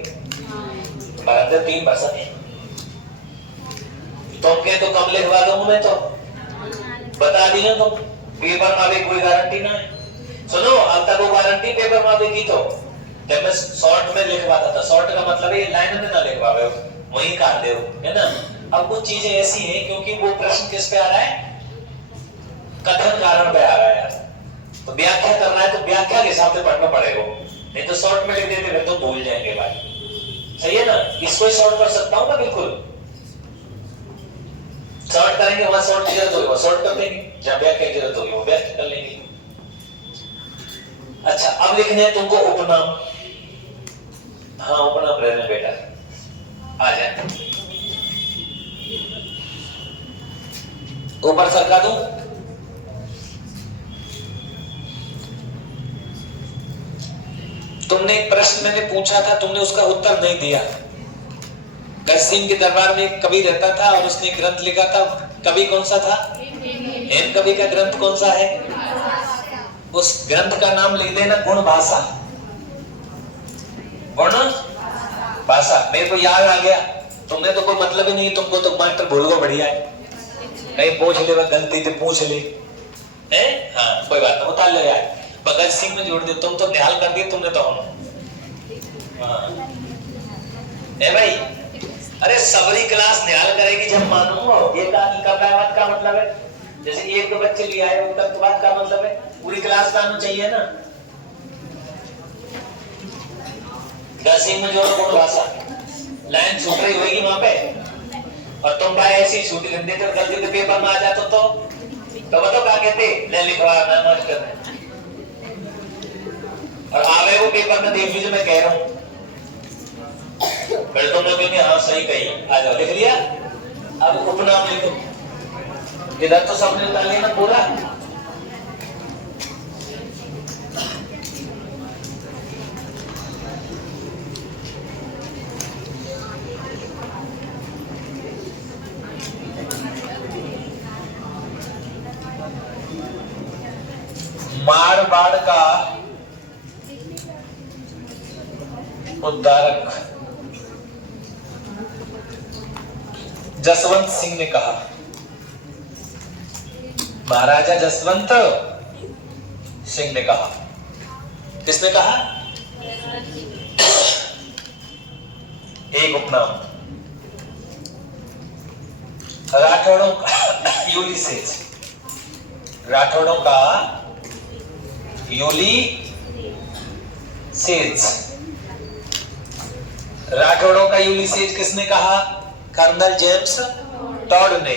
भारत 3 भाषा है। तुम कहे तो कम लिखवा दूं मैं, तो बता दिया तुम, पेपर में भी कोई गारंटी ना है। सुनो, अब तक वो गारंटी पेपर में भी की, तो जब मैं शॉर्ट में लिखवाता था, शॉर्ट का मतलब है लाइन में ना लिखवावे हो, वहीं काट दे हो, है ना। अब कुछ चीजें ऐसी हैं क्योंकि वो प्रश्न किस पे आ रहा है? कथन कारण पे आ रहा है यार, तो व्याख्या करना है तो व्याख्या के हिसाब से पढ़ना पड़ेगा, नहीं तो शॉर्ट में लिख देते फिर तो भूल जाएंगे भाई। सही है ना। इसको ही शॉर्ट कर सकता हूं ना, बिल्कुल शॉर्ट करेंगे, वहां शॉर्ट की जरूरत होगी वो शॉर्ट कर देंगे, जहां व्याख्या की जरूरत होगी वो व्याख्या कर लेंगे। अच्छा, अब लिखने हैं तुमको उपनाम। हाँ, उपनाम रहने बेटा, आ जाए ऊपर सरका दूं। तुमने एक प्रश्न मैंने पूछा था, तुमने उसका उत्तर नहीं दिया। सिंह के दरबार में एक कवि रहता था और उसने ग्रंथ लिखा था, कवि कौन सा था? हेम कवि का ग्रंथ कौन सा है? उस ग्रंथ का नाम लिख देना गुण भाषा। गुण भाषा, मेरे को याद आ गया, तुमने तो कोई मतलब ही नहीं, तुमको तो मास्टर भूल गो, बढ़िया है, कहीं पूछ ले, गलती से पूछ ले, हैं? हाँ कोई बात नहीं, उतार लो यार, भगत सिंह में जोड़ दे, तुम तो निहाल कर दिए तुमने तो हम। हाँ ए भाई, अरे सबरी क्लास निहाल करेगी जब मानूंगा। एक आदमी का बात का मतलब है, जैसे एक दो बच्चे ले आए तब तो बात का मतलब है पूरी क्लास का आना चाहिए ना। दसवीं में जो गुण भाषा लाइन छूट रही होगी वहां पे, और तुम भाई ऐसी छूट गंदे तो गलती से पेपर में आ जाते तो बताओ क्या कहते? ले लिखवाया मैं मास्टर ने, और आवे वो पेपर में देख लीजिए, मैं कह रहा हूँ फिर तुम लोग कहेंगे हाँ सही कही, आ जाओ लिख लिया। अब उपनाम लिखो, इधर तो सबने उतार लिया ना पूरा। मारवाड़ का उद्धारक जसवंत सिंह ने कहा, महाराजा जसवंत सिंह ने कहा, किसने कहा? एक उपनाम। राठौड़ों का यूलिसेज, राठौड़ों का यूलिसेज। राठौड़ों का यूलिसेज किसने कहा? कर्नल जेम्स टॉड ने।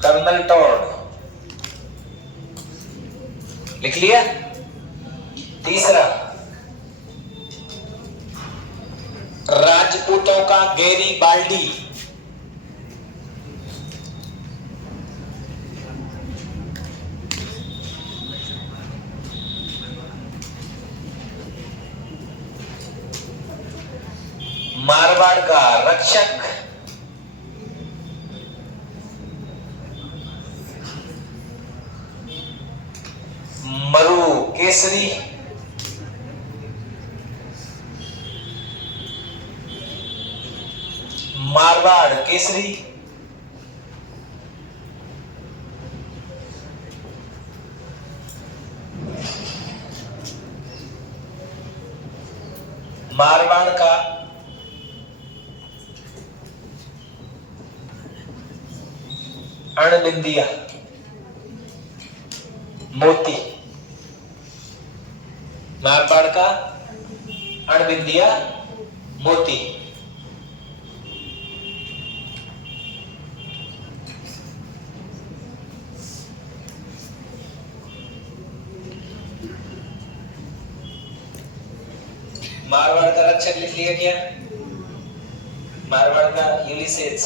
कर्नल टॉड, लिख लिया। तीसरा, राजपूतों का गैरीबाल्डी। मारवाड़ का रक्षक, मरु केसरी। मारवाड़ केसरी। मारवाड़ का अणबिंदिया मोती। मारवाड़ का अणबिंदिया मोती। मारवाड़ का रक्षक लिख लिया क्या? मारवाड़ का यूलिसेज,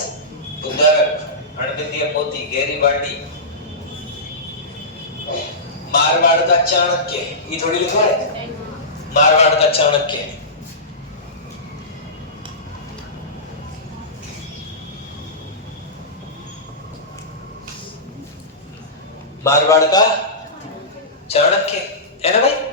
उद्धरण, अणबिंदिया मोती, गैरीबाल्डी। मारवाड़ का चाणक्य, ये थोड़ी लिखा है। मारवाड़ का चाणक्य। मारवाड़ का चाणक्य है ना भाई?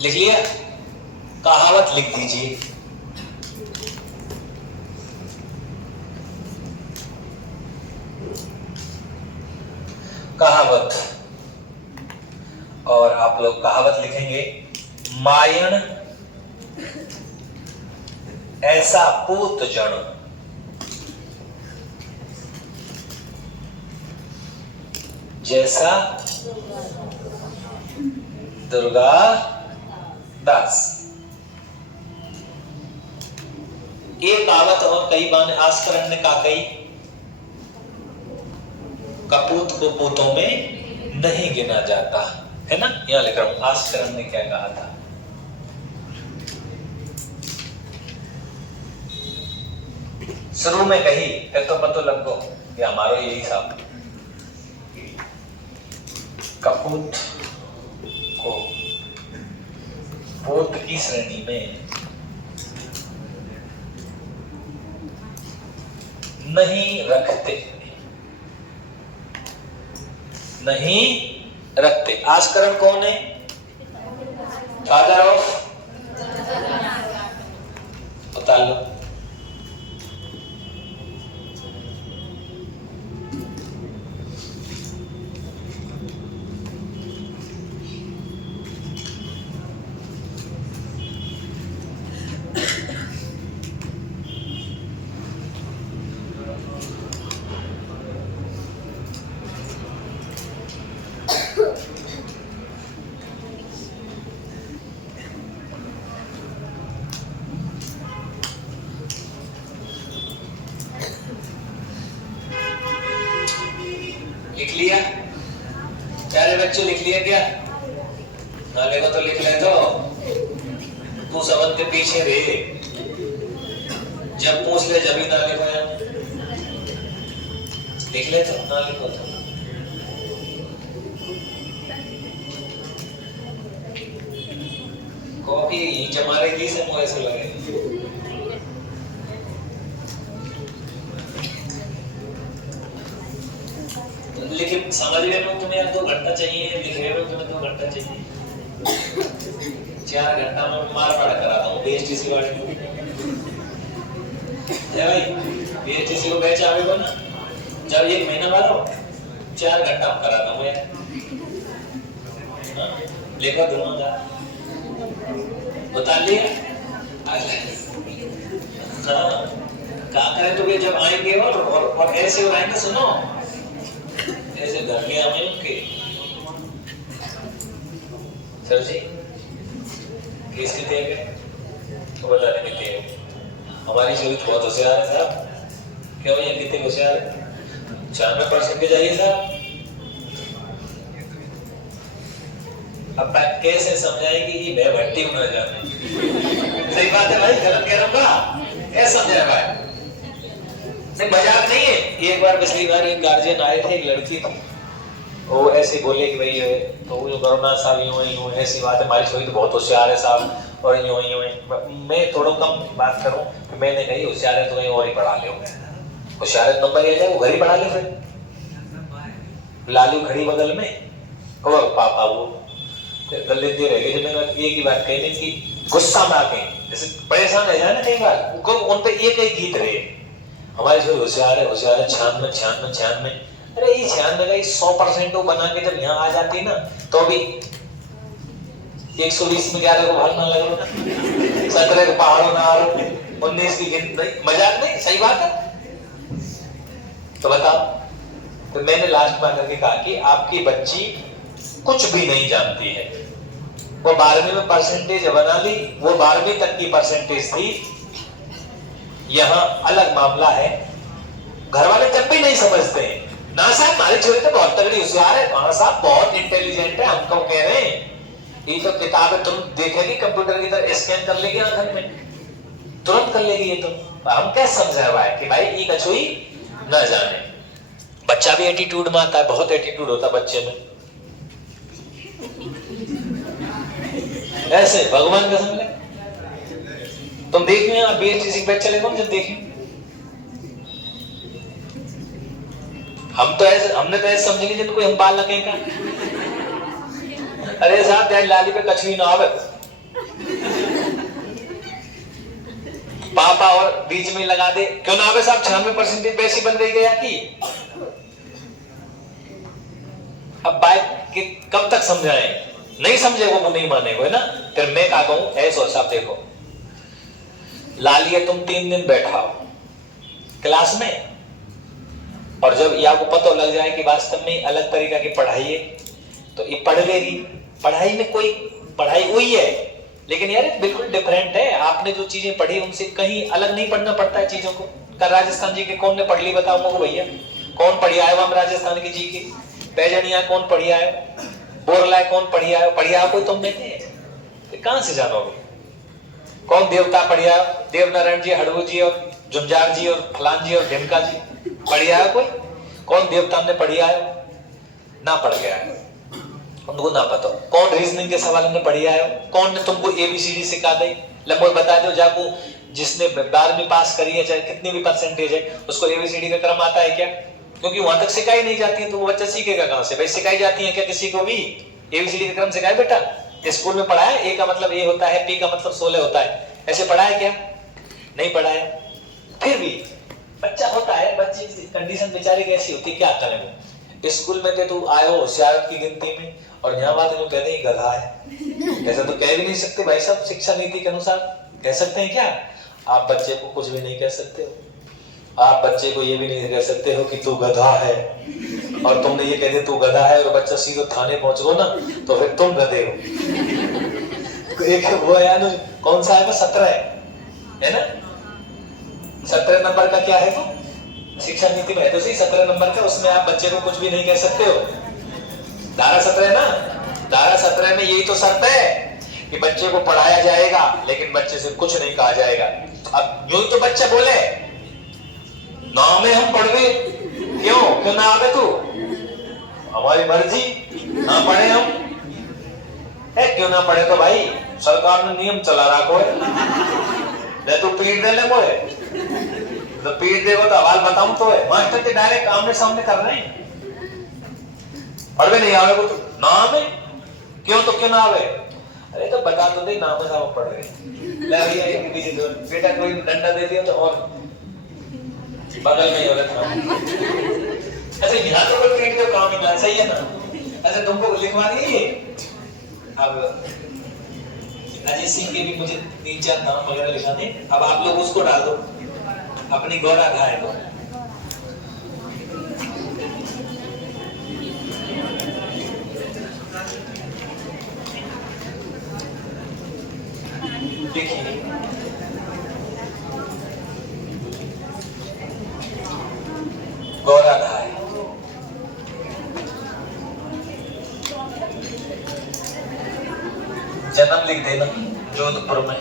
लिख लिया? कहावत लिख दीजिए। कहावत, और आप लोग कहावत लिखेंगे, मायण ऐसा पूत जन, जैसा दुर्गा दास। एक कहावत और कई बार आस्करण ने कहा, कई कपूत को पूतों में नहीं गिना जाता है ना। यहां लिख रहा हूं आस्करण ने क्या कहा था। शुरू में कही फिर तो पता लग गो ये हमारो यही साहब। कपूत को पूत की श्रेणी में नहीं रखते, नहीं रखते। आस्करण कौन है? फादर ऑफ बता लो। लिख लिया प्यारे बच्चों? लिख लिया क्या? ना लिखो तो लिख ले। तो तू सबन के पीछे रे, जब पूछ ले जब ही ना लिखो यार। लिख ले तो, ना लिखो तो। कॉपी जमा रही से मुझे ऐसे लगे। लेकिन समझने में तुम्हें 2 घंटा चाहिए, लिखने में तुम्हें 2 घंटा चाहिए। 4 घंटा में मार पड़ा कराता हूँ बेस्ट इसी वाले को। है भाई, बीएचसी को बैच आवेगा ना, जब 1 महीना बाद 4 घंटा हम कराता हूँ यार, लेकर दोनों जा बता लिया। हाँ, क्या करें तो जब आएंगे और ऐसे हो आएंगे, सुनो ऐसे घर में हमें उनके सर जी केस कितने गए तो बता दें कितने हैं। हमारी शरीर बहुत होशियार है साहब, क्यों ये कितने होशियार है, 96% के जाइए साहब। अब कैसे समझाएगी कि मैं भट्टी में जाने, सही बात है भाई, गलत कह रहा हूँ, कैसे समझाए भाई, नहीं मजाक नहीं है। एक बार पिछली बार एक गार्जियन आए थे, एक लड़की थी, वो ऐसे बोले कि भाई तो वो करुणा साहब यूं ऐसी बात है, हमारी छोरी तो बहुत होशियार है साहब, और यूं मैं थोड़ा कम बात करूं कि मैंने कही होशियार है तो कहीं और ही पढ़ा ले, होशियार है नंबर आ जाए वो घर ही पढ़ा ले, फिर लालू खड़ी बगल में और पापा वो गले दे रहे। मैंने एक ही बात कही कि गुस्सा में आके जैसे परेशान है ना कई बार, उन पे एक ही गीत रहे, हमारी छोरी होशियार है 96 अरे ये 96 का 100% वो बना के जब यहाँ आ जाती है ना तो भी 120 में 11 को भागना लग रहा था, 17 को पहाड़ों ना आ रहा, 19 की गिनती, मजाक नहीं, सही बात है। तो बताओ, तो मैंने लास्ट में आकर के कहा कि आपकी बच्ची कुछ भी नहीं जानती है, वो 12वीं में परसेंटेज बना ली, वो 12वीं तक की परसेंटेज थी, यहाँ अलग मामला है। घर वाले तब भी नहीं समझते हैं ना साहब, हमारी छोरी तो बहुत तगड़ी होशियार है, हाँ साहब बहुत इंटेलिजेंट है, हम कब कह रहे हैं, ये तो किताबें तुम देखेगी कंप्यूटर की तरह स्कैन कर लेगी आंखन में, तुरंत कर लेगी ये, तो हम क्या समझा हुआ है कि भाई ये कछुई न जाने। बच्चा भी एटीट्यूड में आता है, बहुत एटीट्यूड होता है बच्चे में, ऐसे भगवान का समझ। तुम देखिए आप बीएचसी बैच चलेगा जब देखें, हम तो ऐसे, हमने तो ऐसे समझेंगे जिनको हम बाल लगेगा, अरे साहब त्याग लाली पे कछुई ना आवे, पापा और बीच में लगा दे, क्यों ना आवे साहब, 96% वैसी बन गई गया की। अब बाइक के कब तक समझाएं, नहीं समझेगा वो नहीं मानेगा, है ना। फिर मैं क्या कहूं, ऐसा साहब देखो लालिए तुम 3 दिन बैठाओ क्लास में, और जब ये आपको पता लग जाए कि वास्तव में अलग तरीका की पढ़ाई है तो ये पढ़ लेगी। पढ़ाई में कोई पढ़ाई हुई है लेकिन यार बिल्कुल डिफरेंट है, आपने जो चीजें पढ़ी उनसे कहीं अलग नहीं पढ़ना पड़ता है चीजों को। कल राजस्थान जी के कौन ने पढ़ ली बताओ मुझे भैया, कौन पढ़ी आए हम राजस्थान के जी के, पैजनिया कौन पढ़ी आए, बोरला कौन पढ़ी आए कोई तुम नहीं थे, कहां से जानोगे कौन देवता पढ़ी आए, देवनारायण जी, हड़वू जी और झुंझार जी और फलान जी और ढिमका जी पढ़ी आया कोई, कौन देवता ने पढ़ी आया, ना पढ़ के आया, उनको ना पता। कौन रीजनिंग के सवाल ने पढ़ी आया, कौन ने तुमको एबीसीडी सिखा दी, लंबो बता दो जाको जिसने 12वीं पास करी है चाहे कितनी भी परसेंटेज है उसको एबीसीडी का क्रम आता है क्या, क्योंकि वहां तक सिखाई नहीं जाती है तो वो बच्चा सीखेगा कहां से भाई, सिखाई जाती है क्या किसी को भी एबीसीडी का क्रम सिखाए बेटा, स्कूल में पढ़ाया ए का मतलब ए होता है, पी का मतलब 16 होता है, ऐसे पढ़ाया क्या, नहीं पढ़ाया। फिर भी बच्चा होता है, बच्चे की कंडीशन बेचारे कैसी होती है क्या करें वो, स्कूल में थे तो आए हो होशियारत की गिनती में और यहाँ बात जो कहते हैं गधा है, ऐसा तो कह भी नहीं सकते भाई साहब, शिक्षा नीति के अनुसार कह सकते हैं क्या, आप बच्चे को कुछ भी नहीं कह सकते हो, आप बच्चे को ये भी नहीं कह सकते हो कि तू गधा है, और तुमने ये कहते तू गधा है और बच्चा सीधे थाने पहुंच गो ना तो फिर तुम गधे हो। एक वो है कौन सा है वो 17 है ना, 17 नंबर का क्या है वो शिक्षा नीति में है तो सही 17 नंबर का, उसमें आप बच्चे को कुछ भी नहीं कह सकते हो, धारा 17 ना, धारा 17 में यही तो शर्त है कि बच्चे को पढ़ाया जाएगा लेकिन बच्चे से कुछ नहीं कहा जाएगा। अब यूं तो बच्चा बोले ना में हम पढ़वे, क्यों ना आवे तू, हमारी मर्जी, ना पढ़े हम है, क्यों ना पढ़े तो भाई सरकार ने नियम चला रखो है, नहीं तो पीट दे ले मोए, तो पीट देगा तो हवाल बताऊं तो है, मास्टर के डायरेक्ट आमने सामने कर रहे हैं, पढ़वे नहीं आवे को तो ना में, क्यों तो क्यों ना आवे, अरे तो बता तो दे नाम साहब पढ़ रहे ले भैया बेटा कोई डंडा दे दिया तो और बगल में ही औरत नाम। अच्छा यहाँ तो कोई पेट का काम ही ना, सही है ना? अच्छा तुमको लिखवा दिए। अब अजय सिंह के भी मुझे 3-4 नाम वगैरह लिखाने, अब आप लोग उसको डाल दो अपनी गौरा घाय को। देखिए गौरा घाय, जन्म लिख देना जोधपुर में,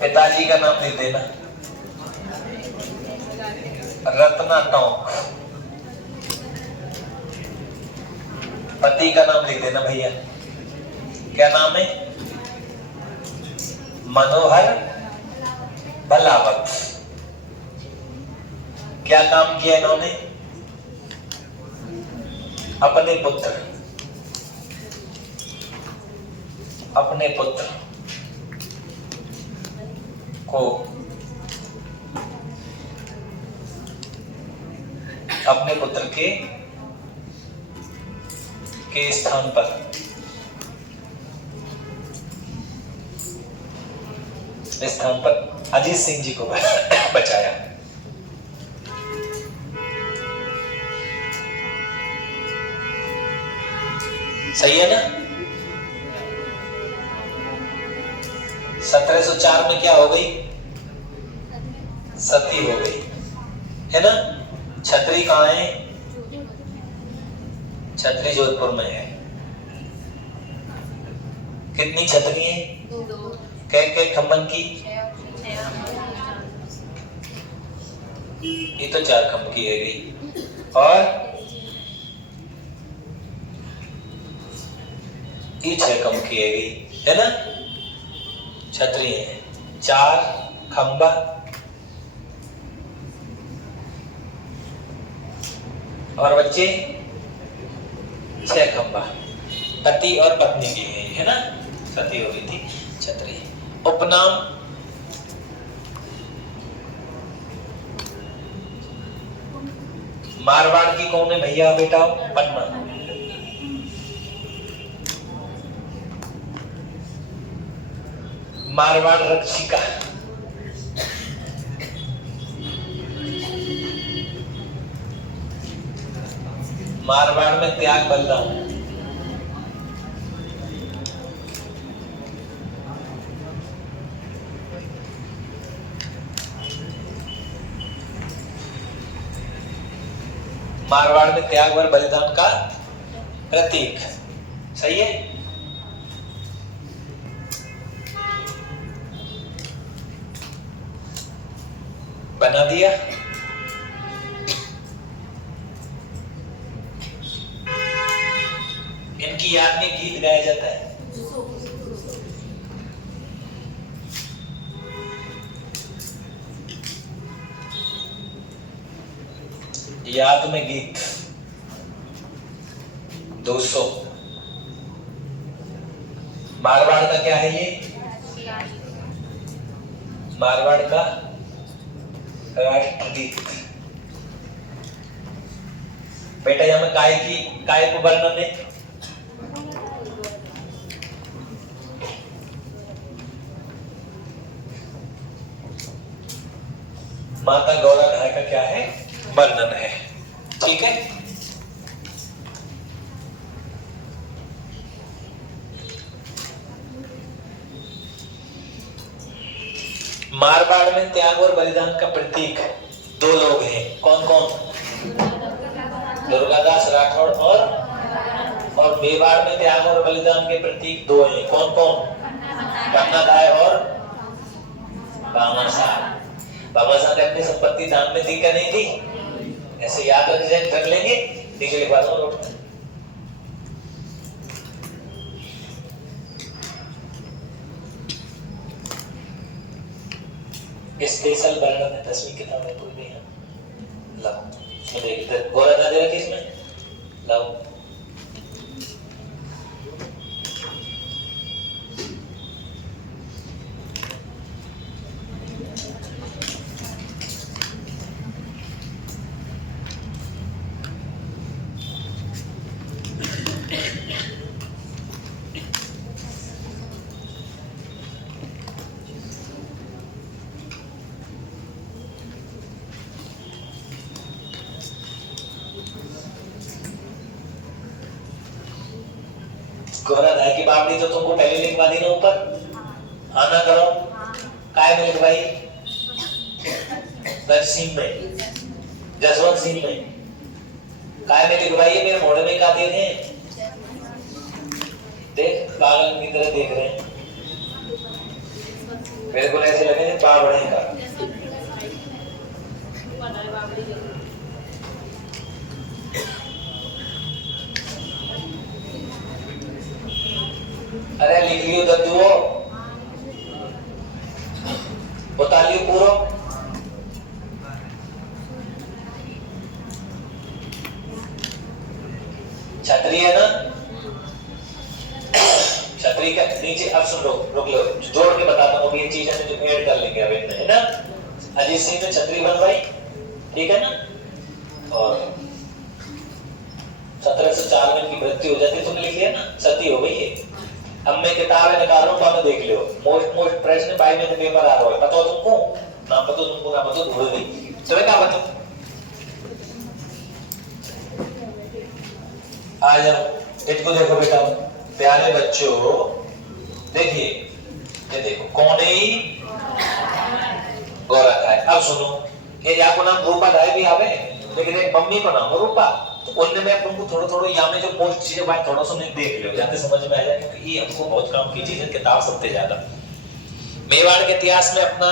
पिताजी का नाम लिख देना रत्ना टोंक, पति का नाम लिख देना भैया, क्या नाम है? मनोहर भलावत। क्या काम किया इन्होंने? अपने पुत्र को अपने पुत्र के स्थान पर अजीत सिंह जी को बचाया। सही है ना? 1704 में क्या हो गई? सती हो गई, है ना? छतरी कहाँ है? छतरी जोधपुर में है। कितनी छतरी है? कै खम्बन की? ये तो 4 खम्ब की है गई, और ये 6 खम्ब की है गई, है ना? छतरी है 4 खम्बा, और बच्चे 6 खम्बा, पति और पत्नी की है ना? सती हो गई थी, छतरी। उपनाम? मारवाड़ की कौन है भैया बेटा? पन्ना। मारवाड़ रक्षिका, मारवाड़ में त्याग बलिदान, मारवाड़ में त्याग और बलिदान का प्रतीक। सही है? बना दिया। इनकी याद में गीत गाया जाता है। याद में गीत 200। मारवाड़ का क्या है ये? मारवाड़ का राष्ट्रगीत। बेटा यहाँ में काय को वर्णन है। माता गौरा घाय का क्या है? वर्णन है। ठीक है? मारवाड़ में त्याग और बलिदान का प्रतीक 2 लोग हैं। कौन कौन? दुर्गादास राठौड़ और मेवाड़ में त्याग और बलिदान के प्रतीक 2 हैं। कौन कौन? पन्ना घाय और बामासार। बामासार ने अपनी संपत्ति दान में दी क्या नहीं दी? ऐसे याद रख लेंगे। नीचे लिखवा दो नोट में। स्पेशल वर्णन है 10वीं किताब में कोई नहीं है। लाओ देखते गोरा ना दे रखी इसमें। लाओ गोराधाय की बावड़ी तो तुमको पहले लिखवा दी ना ऊपर, हाँ ना करो, काय में लिखवाई? सिंह में, जसवंत सिंह में काय में लिखवाई है? मेरे मोड़े में का दे रहे हैं? देख पागल की तरह देख रहे हैं, मेरे को ऐसे लगे पा बढ़ेगा। अरे लिख लियो दद्दुओ, बता लियो पूरा। छतरी है ना, छतरी का नीचे, अब सुन लो, रुक लो, जोड़ के बताता हूँ, ये चीजें जो ऐड कर लेंगे अब इनमें, है ना। अजीत सिंह ने छतरी बनवाई, ठीक है ना, और 1704 में इनकी मृत्यु हो जाती है, तुमने लिख लिया ना, सती हो गई है। अब मैं किताबें निकाल रहा हूँ, तो देख लो, मोस्ट प्रश्न बाई में पेपर आ रहा है, पता हो तुमको? ना पता तुमको, ना पता भूल गई, तुम्हें क्या पता? आ जाओ, इसको देखो बेटा, प्यारे बच्चों, देखिए ये देखो, कौन है? गोराधाय। अब सुनो, ये आपको नाम रूपाधाय भी आवे, लेकिन एक मम्मी को नाम रूपा, तो उनमें मैं तुमको थोड़ा थोड़ा यहाँ में जो मोस्ट चीजें बात थोड़ा सा देख लो, जाते समझ में आ जाए, क्योंकि ये हमको बहुत काम की चीजें, किताब सबसे ज्यादा। मेवाड़ के इतिहास में अपना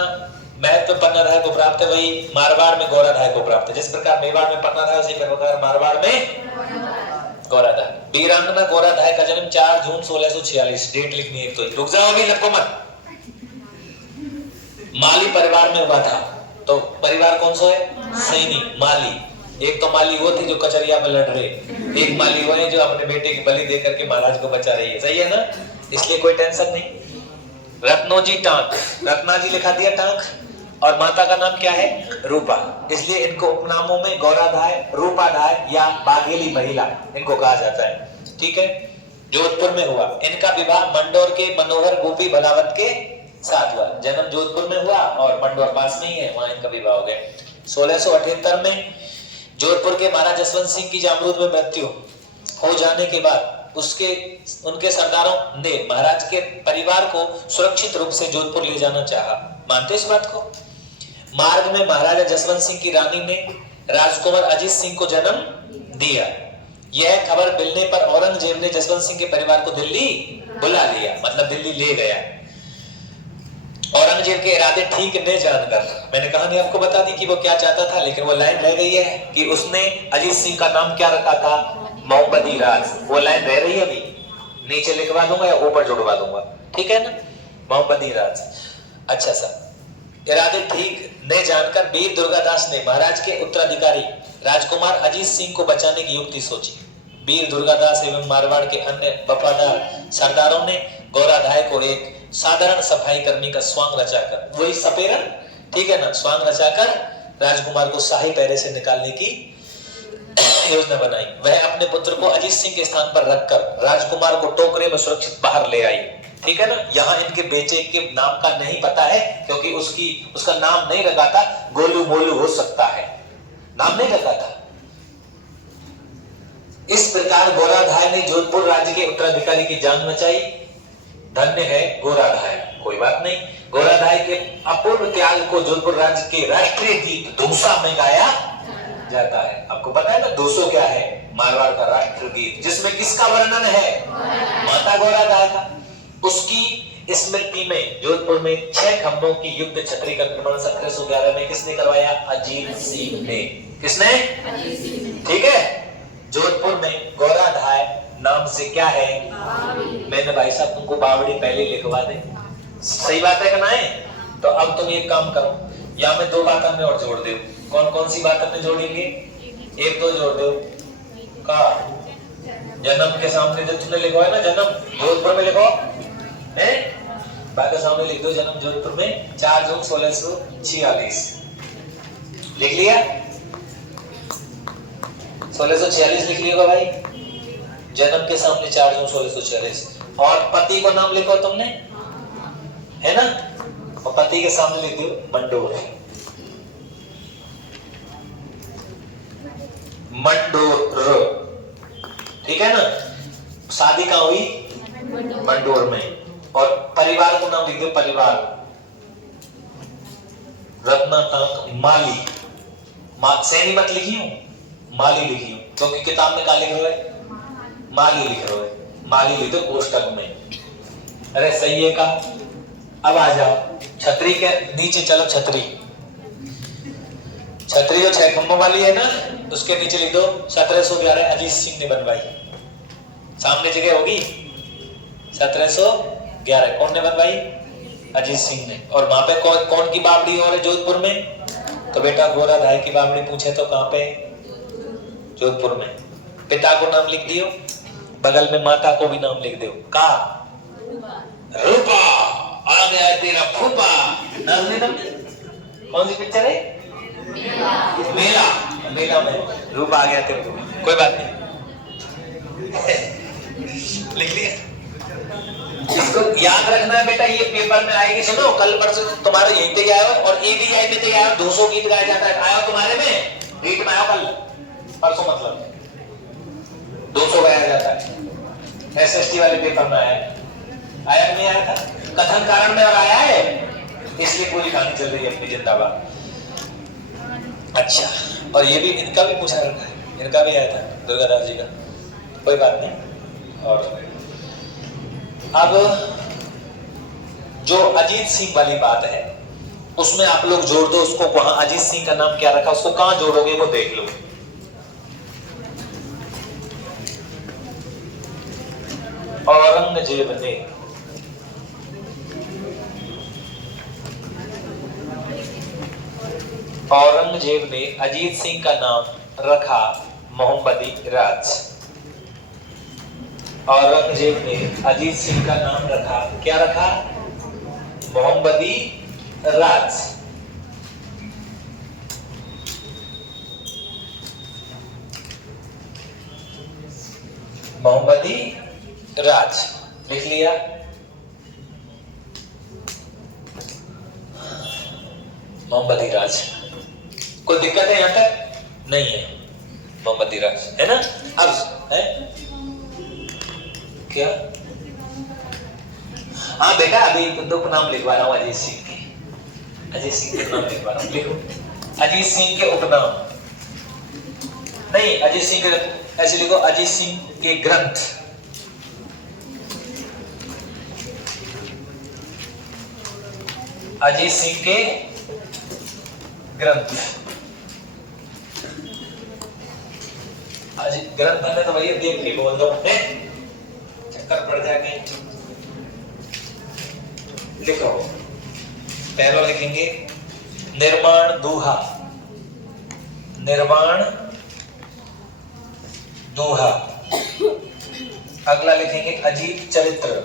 महत्व तो पन्नाधाय को प्राप्त है, वही मारवाड़ में गोराधाय को प्राप्त है। जिस प्रकार मेवाड़ में पन्नाधाय, उसी प्रकार मारवाड़ में गोराधाय। वीरांगना गोराधाय का जन्म 4 जून 1646, डेट लिखनी है। तो रुक जाओ, अभी लपको मत। माली परिवार में हुआ था। तो परिवार कौन सा है? सैनी, माली। एक तो माली वो थी जो कचरिया में लड़ रहे, एक माली वो है जो अपने बेटे की बलि देकर के महाराज को बचा रही है। सही है ना, इसलिए कोई टेंशन नहीं। रत्नोजी टांक, रत्ना जी लिखा दिया टांक, और माता का नाम क्या है? रूपा। इसलिए इनको उपनामों में गौराधाय, रूपाधाय या बाघेली महिला इनको कहा जाता है। ठीक है, जोधपुर में हुआ इनका विवाह मंडोर के मनोहर गोपी भलावत के साथ हुआ। जन्म जोधपुर में हुआ और मंडोर पास में ही है, वहां इनका विवाह हो गया। 1678 में जोधपुर के महाराज जसवंत सिंह की जामरूद में मृत्यु हो जाने के बाद उनके सरदारों ने महाराज के परिवार को सुरक्षित रूप से जोधपुर ले जाना चाहा। मानते इस बात को? मार्ग में महाराजा जसवंत सिंह की रानी ने राजकुमार अजीत सिंह को जन्म दिया। यह खबर मिलने पर औरंगजेब ने जसवंत सिंह के परिवार को दिल्ली बुला लिया, मतलब दिल्ली ले गया। औरंगजेब के इरादे ठीक न जानकर, मैंने कहानी आपको बता दी कि वो क्या चाहता था, लेकिन वो लाइन रह गई है कि उसने अजीत सिंह का नाम क्या रखा था? मोहम्मदी राज। वो लाइन रह रही है, अभी नीचे लिखवा दूंगा या ऊपर जुड़वा दूंगा, ठीक है ना, मोहम्मदी राज। अच्छा सा, इरादे ठीक न जानकर वीर दुर्गादास ने महाराज के उत्तराधिकारी राजकुमार अजीत सिंह को बचाने की युक्ति सोची। वीर दुर्गादास एवं मारवाड़ के अन्य वफादार सरदारों ने गौराधाय को एक साधारण सफाई कर्मी का स्वांग रचाकर, वही सपेरा, ठीक है ना, स्वांग रचाकर राजकुमार को शाही पहरे से निकालने की योजना बनाई। वह अपने पुत्र को अजीत सिंह के स्थान पर रखकर राजकुमार को टोकरे में सुरक्षित बाहर ले आई। ठीक है ना, यहाँ इनके बेटे के नाम का नहीं पता है, क्योंकि उसका नाम नहीं रखा था, गोलू मोलू हो सकता है, नाम नहीं रखा था। इस प्रकार गोराधाय ने जोधपुर राज्य के उत्तराधिकारी की जान बचाई। धन्य है गोराधाय। कोई बात नहीं, गोराधाय के अपूर्व त्याग को जोधपुर राज्य के राष्ट्रीय गीत दूसा में गाया जाता है। आपको पता है ना दूसो क्या है? मारवाड़ का राष्ट्रीय गीत, जिसमें किसका वर्णन है? माता गोराधाय का। उसकी स्मृति में जोधपुर में 6 खंभों की युद्ध छतरी का निर्माण 1711 में किसने करवाया? अजीत सिंह ने। किसने? ठीक है, जोधपुर में गौराधाय नाम से क्या है? मैंने भाई साहब तुमको बावड़ी पहले लिखवा दे। सही बात है कि नहीं? तो अब तुम एक काम करो, यहाँ में 2 बात हमने और जोड़ दो। कौन कौन सी बात हमने जोड़ेंगे? 1-2 जोड़ दो। का जन्म के सामने जो तुमने लिखवाया ना, जन्म जोधपुर में लिखो है, बाकी सामने लिख दो जन्म जोधपुर में 4 जून 1646। लिख लिया? 1646 लिख लियोगा भाई, जन्म के सामने 4 जून 1646। और पति को नाम लिखो तुमने, है ना, और पति के सामने लिख दो मंडोर। मंडोर, ठीक है ना। शादी कहाँ हुई? मंडोर में। और परिवार को नाम लिख दो, परिवार। रत्नाकांत माली, सैनी मत लिखी हूं, माली लिखी हूं, क्योंकि किताब में क्या लिख रहे हो, माली लिख रहे हो, माली लिख दो कोष्टक में। अरे सही है का। अब आ जाओ छतरी के नीचे, चलो छतरी, छतरी जो 6 खंभों वाली है ना, उसके नीचे लिख दो 1711 अजीत सिंह ने बनवाई। सामने जगह होगी 1711, कौन ने बनवाई, अजीत सिंह ने। और वहां पे कौन की बावड़ी और है जोधपुर में, तो बेटा गोरा धाय की बावड़ी पूछे तो कहां पे, जोधपुर में। पिता को नाम लिख दियो, बगल में माता को भी नाम लिख दो, का रूपा। आ गया तेरा फूफा, नाम नहीं नाम। कौन सी पिक्चर है, मेला, मेला में रूपा आ गया तेरे को, कोई बात नहीं लिख लिया। इसको याद रखना है बेटा, ये पेपर में आएगी, सुनो कल परसों तुम्हारे यहीं पे आया और ABI में तो आया, 200 गीत गाया जाता है, आया तुम्हारे में, रीट में आया कल परसों, मतलब 200 गाया जाता है, SST वाले पेपर में आया नहीं आया था, कथन कारण में और आया है, इसलिए पूरी कहानी चल रही है अपनी, जिंदाबाद। अच्छा, और ये भी इनका भी पूछा रखा है, इनका भी आया था दुर्गादास जी का, कोई बात नहीं। और अब जो अजीत सिंह वाली बात है, उसमें आप लोग जोड़ दो उसको, वहां अजीत सिंह का नाम क्या रखा, उसको कहां जोड़ोगे वो देख लो। औरंगजेब ने अजीत सिंह का नाम रखा मोहम्मदी राज। औरंगजेब ने अजीत सिंह का नाम रखा, क्या रखा, मोहम्मदी राज। मोहम्मदी राज लिख लिया। मोहम्मदी राज, कोई दिक्कत है यहां तक, नहीं है, मोहम्मदी राज है ना। अब है क्या, हाँ बेटा अभी दो नाम लिखवा रहा हूं अजीत सिंह के, अजीत सिंह के नाम लिखवा रहा हूं, लिखो अजीत सिंह के उपनाम, नहीं अजीत सिंह के, ऐसे लिखो अजीत सिंह के ग्रंथ, अजीत सिंह के ग्रंथ। ग्रंथ में तो भैया देख के बोल दो, चक्कर पड़ जाएंगे। लिखो, पहला लिखेंगे निर्माण दोहा, निर्माण दोहा। अगला लिखेंगे अजीत चरित्र,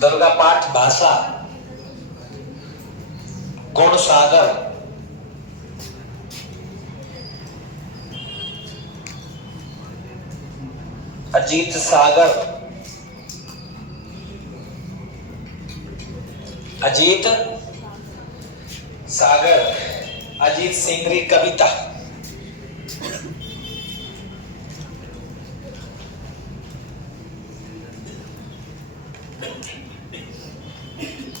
दुर्गा पाठ भाषा, गुण सागर, अजीत सागर, अजीत सागर, अजीत सिंगरी कविता,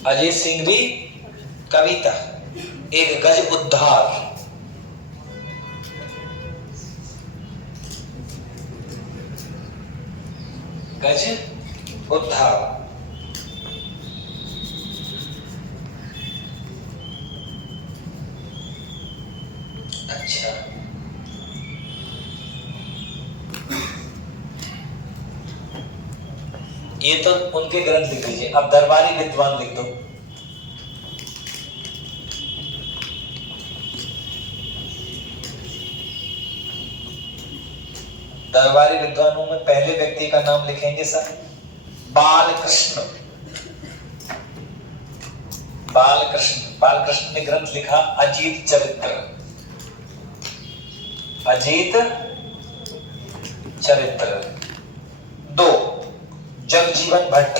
अजीत सिंगरी कविता, एक गज उद्धार, गज उद्धार। अच्छा, ये तो उनके ग्रंथ लिख दीजिए। अब दरबारी विद्वान लिख दो, दरबारी विद्वानों में पहले व्यक्ति का नाम लिखेंगे सर बालकृष्ण। बालकृष्ण, बालकृष्ण ने ग्रंथ लिखा अजीत चरित्र, अजीत चरित्र। 2 जगजीवन भट्ट,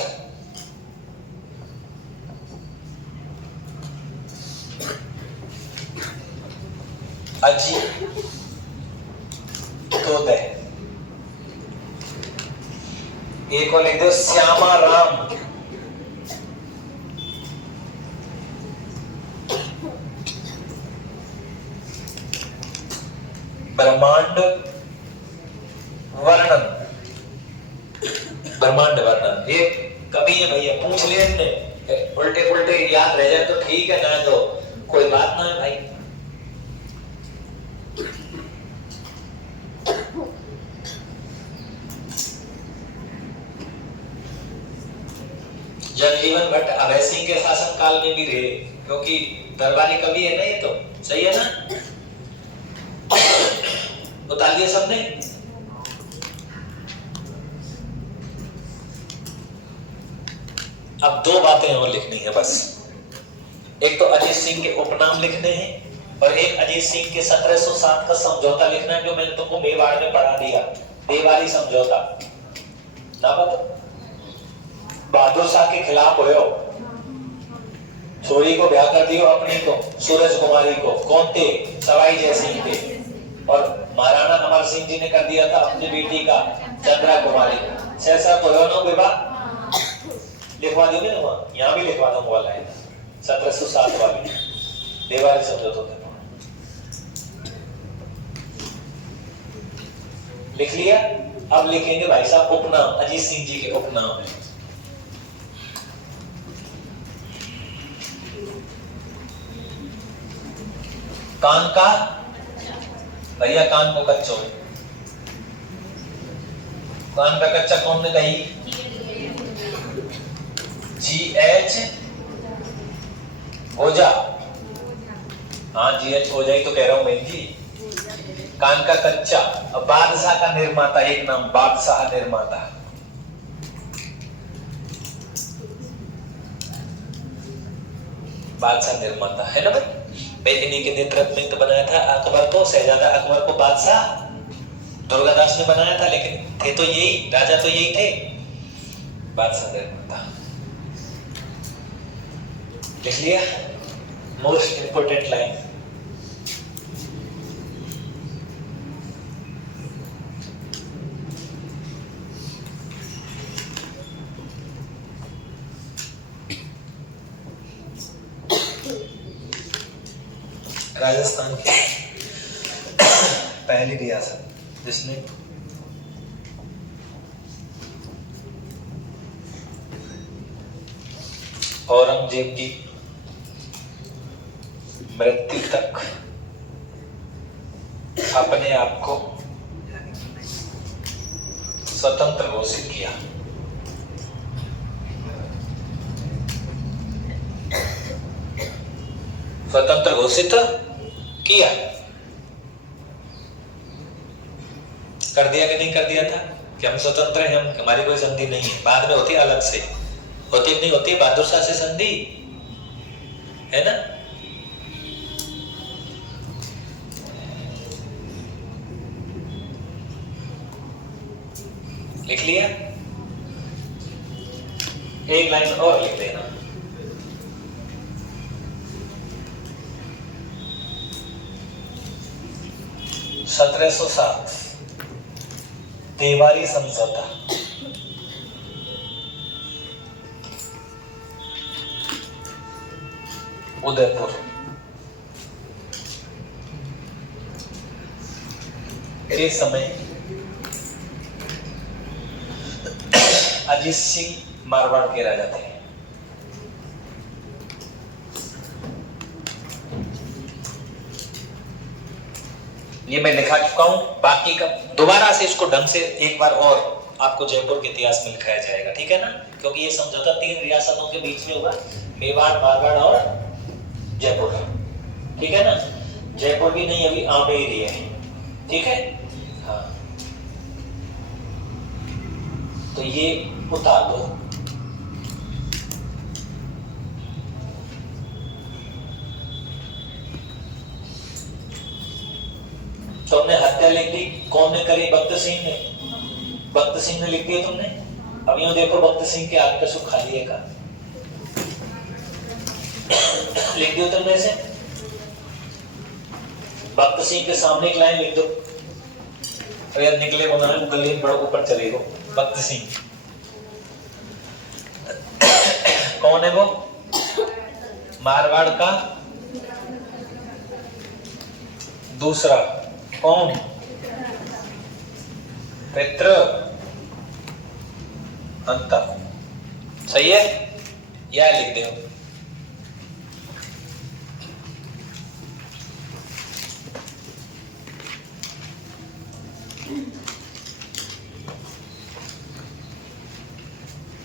अजी तोदय। एक को लिख दो श्यामा राम। ब्रह्मांड वर्णन। ब्रह्मांड वर्णन ये कभी है भैया पूछ लिया ने उल्टे पुल्टे याद रह जाए तो ठीक है, ना तो कोई बात ना है भाई। जगजीवन भट्ट अभय सिंह के शासन काल में भी रहे, क्योंकि दरबारी कवि है ना, ये तो सही है ना। बता दिया सबने। अब दो बातें और लिखनी है बस। एक तो अजीत सिंह के उपनाम लिखने हैं और एक अजीत सिंह के 1707 का समझौता लिखना है, जो मैंने तुमको मेवाड़ में पढ़ा दिया, देवारी समझौता। ना बता बहादुर शाह के खिलाफ हो, छोरी को ब्याह कर दियो अपनी को, सूरज कुमारी को। कौन थे? सवाई जय सिंह थे। और महाराणा अमर सिंह जी ने कर दिया था अपनी बेटी का चंद्रा कुमारी। सहसा को नो विवाह लिखवा दोगे ना, वहां यहाँ भी लिखवा दूंगा वाला है 1707 वाली देवारी समझौता। लिख लिया। अब लिखेंगे भाई साहब उपनाम, अजीत सिंह जी के उपनाम है। कान का भैया, कान को कच्चो। कान का कच्चा कौन ने कही? GH ओझा। हाँ GH ओझा ही तो कह रहा हूं बहन जी। कान का कच्चा। अब बादशाह का निर्माता, एक नाम बादशाह निर्माता। बादशाह निर्माता है ना भाई। इन्हीं के नेतृत्व में तो बनाया था अकबर को, शहजादा अकबर को बादशाह दुर्गादास ने बनाया था, लेकिन थे तो यही राजा, तो यही थे बादशाह निर्माता। लिख लिया। Most important line. राजस्थान की पहली रियासत जिसने औरंगजेब की मृत्यु तक अपने आप को स्वतंत्र घोषित किया। स्वतंत्र घोषित किया। कर दिया कि नहीं कर दिया था कि हम स्वतंत्र हैं, हम हमारी कोई संधि नहीं है। बाद में होती है अलग से, होती नहीं होती बहादुर शाह से संधि, है ना। लिख लिया। एक लाइन और लिख देना। सत्रह 1707 देवारी समझौता। उदयपुर। इस समय अजीत सिंह मारवाड़ के राजा थे। ये मैं लिखा चुका हूं, बाकी का दोबारा से इसको ढंग से एक बार और आपको जयपुर के इतिहास में लिखाया जाएगा, ठीक है ना। क्योंकि ये समझौता 3 रियासतों के बीच में हुआ, मेवाड़, मारवाड़ और जयपुर, ठीक है ना। जयपुर भी नहीं, अभी आमेर ही है, ठीक है। हाँ, तो ये उतार दो। तुमने हत्या लिख दी, कौन ने करी? भक्त सिंह ने। भक्त सिंह ने लिख दिया तुमने। अब यूं देखो, भक्त सिंह के आगे का सुख खाली है का लिख दियो तुमने से। भक्त सिंह के सामने एक लाइन लिख दो। अरे यार निकले को ना गली बड़ा ऊपर चले गो। भक्त सिंह कौन है वो? मारवाड़ का दूसरा कौन? पितृ अंता। सही है, यह लिख दो।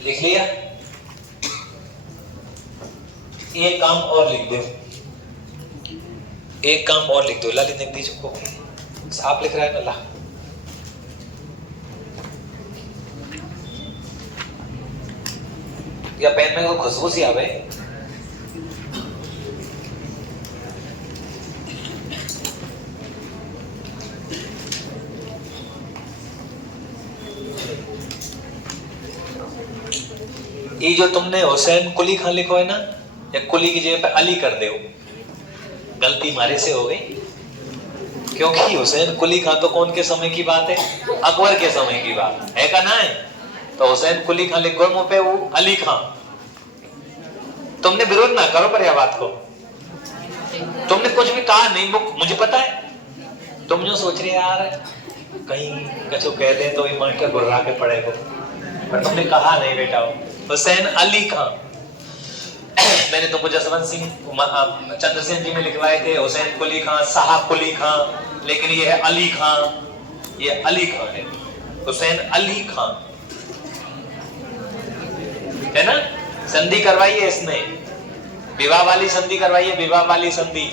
लिख लिया? एक काम और लिख दो, एक काम और लिख दो। ललित लिख दीजिए को, साफ लिख रहा है ना ला। या पेन में कोई खुशबू सी आवे। ये जो तुमने हुसैन कुली खान लिखो है ना, या कुली की जगह पे अली कर दो, गलती मारे से हो गई। क्योंकि हुसैन कुली खान तो कौन के समय की बात है? अकबर के समय की बात है का ना है? तो हुसैन कुली खान लिखो मुंह पे, वो अली खान। तुमने विरोध ना करो पर यह बात को, तुमने कुछ भी कहा नहीं, मुझे पता है। तुम जो सोच रहे यार कहीं कछु कह दे तो ये मास्टर गुर्रा के पड़ेगा, पर तुमने कहा नहीं बेटा। हुसैन अली खान। मैंने तुमको जसवंत सिंह चंद्रसेन जी में लिखवाए थे हुसैन कुली खान, साहब कुली खान, लेकिन ये है अली खान, ये अली खान है, हुसैन अली खान है ना। संधि करवाइए इसने, विवाह वाली संधि करवाइए, विवाह वाली संधि।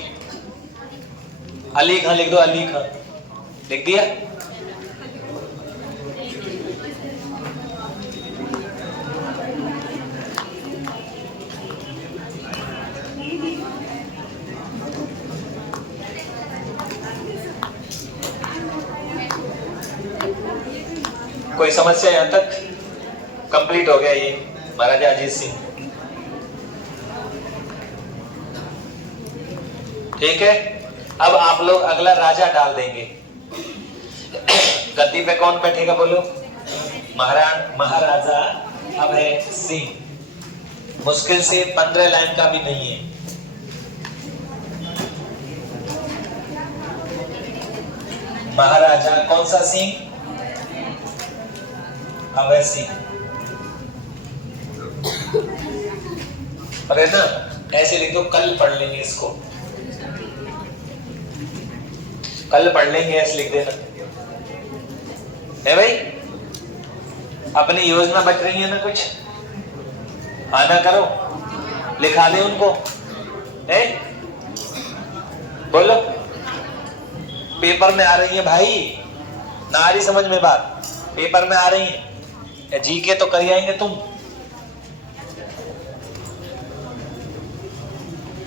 अली खान लिख दो, अली खान लिख दिया। कोई समस्या यहां तक? कंप्लीट हो गया ये महाराजा अजीत सिंह। ठीक है, अब आप लोग अगला राजा डाल देंगे। गद्दी पे कौन बैठेगा बोलो? महाराजा अभय सिंह। मुश्किल से 15 लाइन का भी नहीं है। महाराजा कौन सा सिंह? अभय सिंह। अरे ना ऐसे लिख दो, कल पढ़ लेंगे इसको, कल पढ़ लेंगे ऐसे लिख देना है भाई। अपनी योजना बच रही है ना कुछ, आना करो, लिखा दे उनको है। बोलो पेपर में आ रही है भाई, ना आ रही समझ में बात? पेपर में आ रही है, जीके तो कर आएंगे तुम।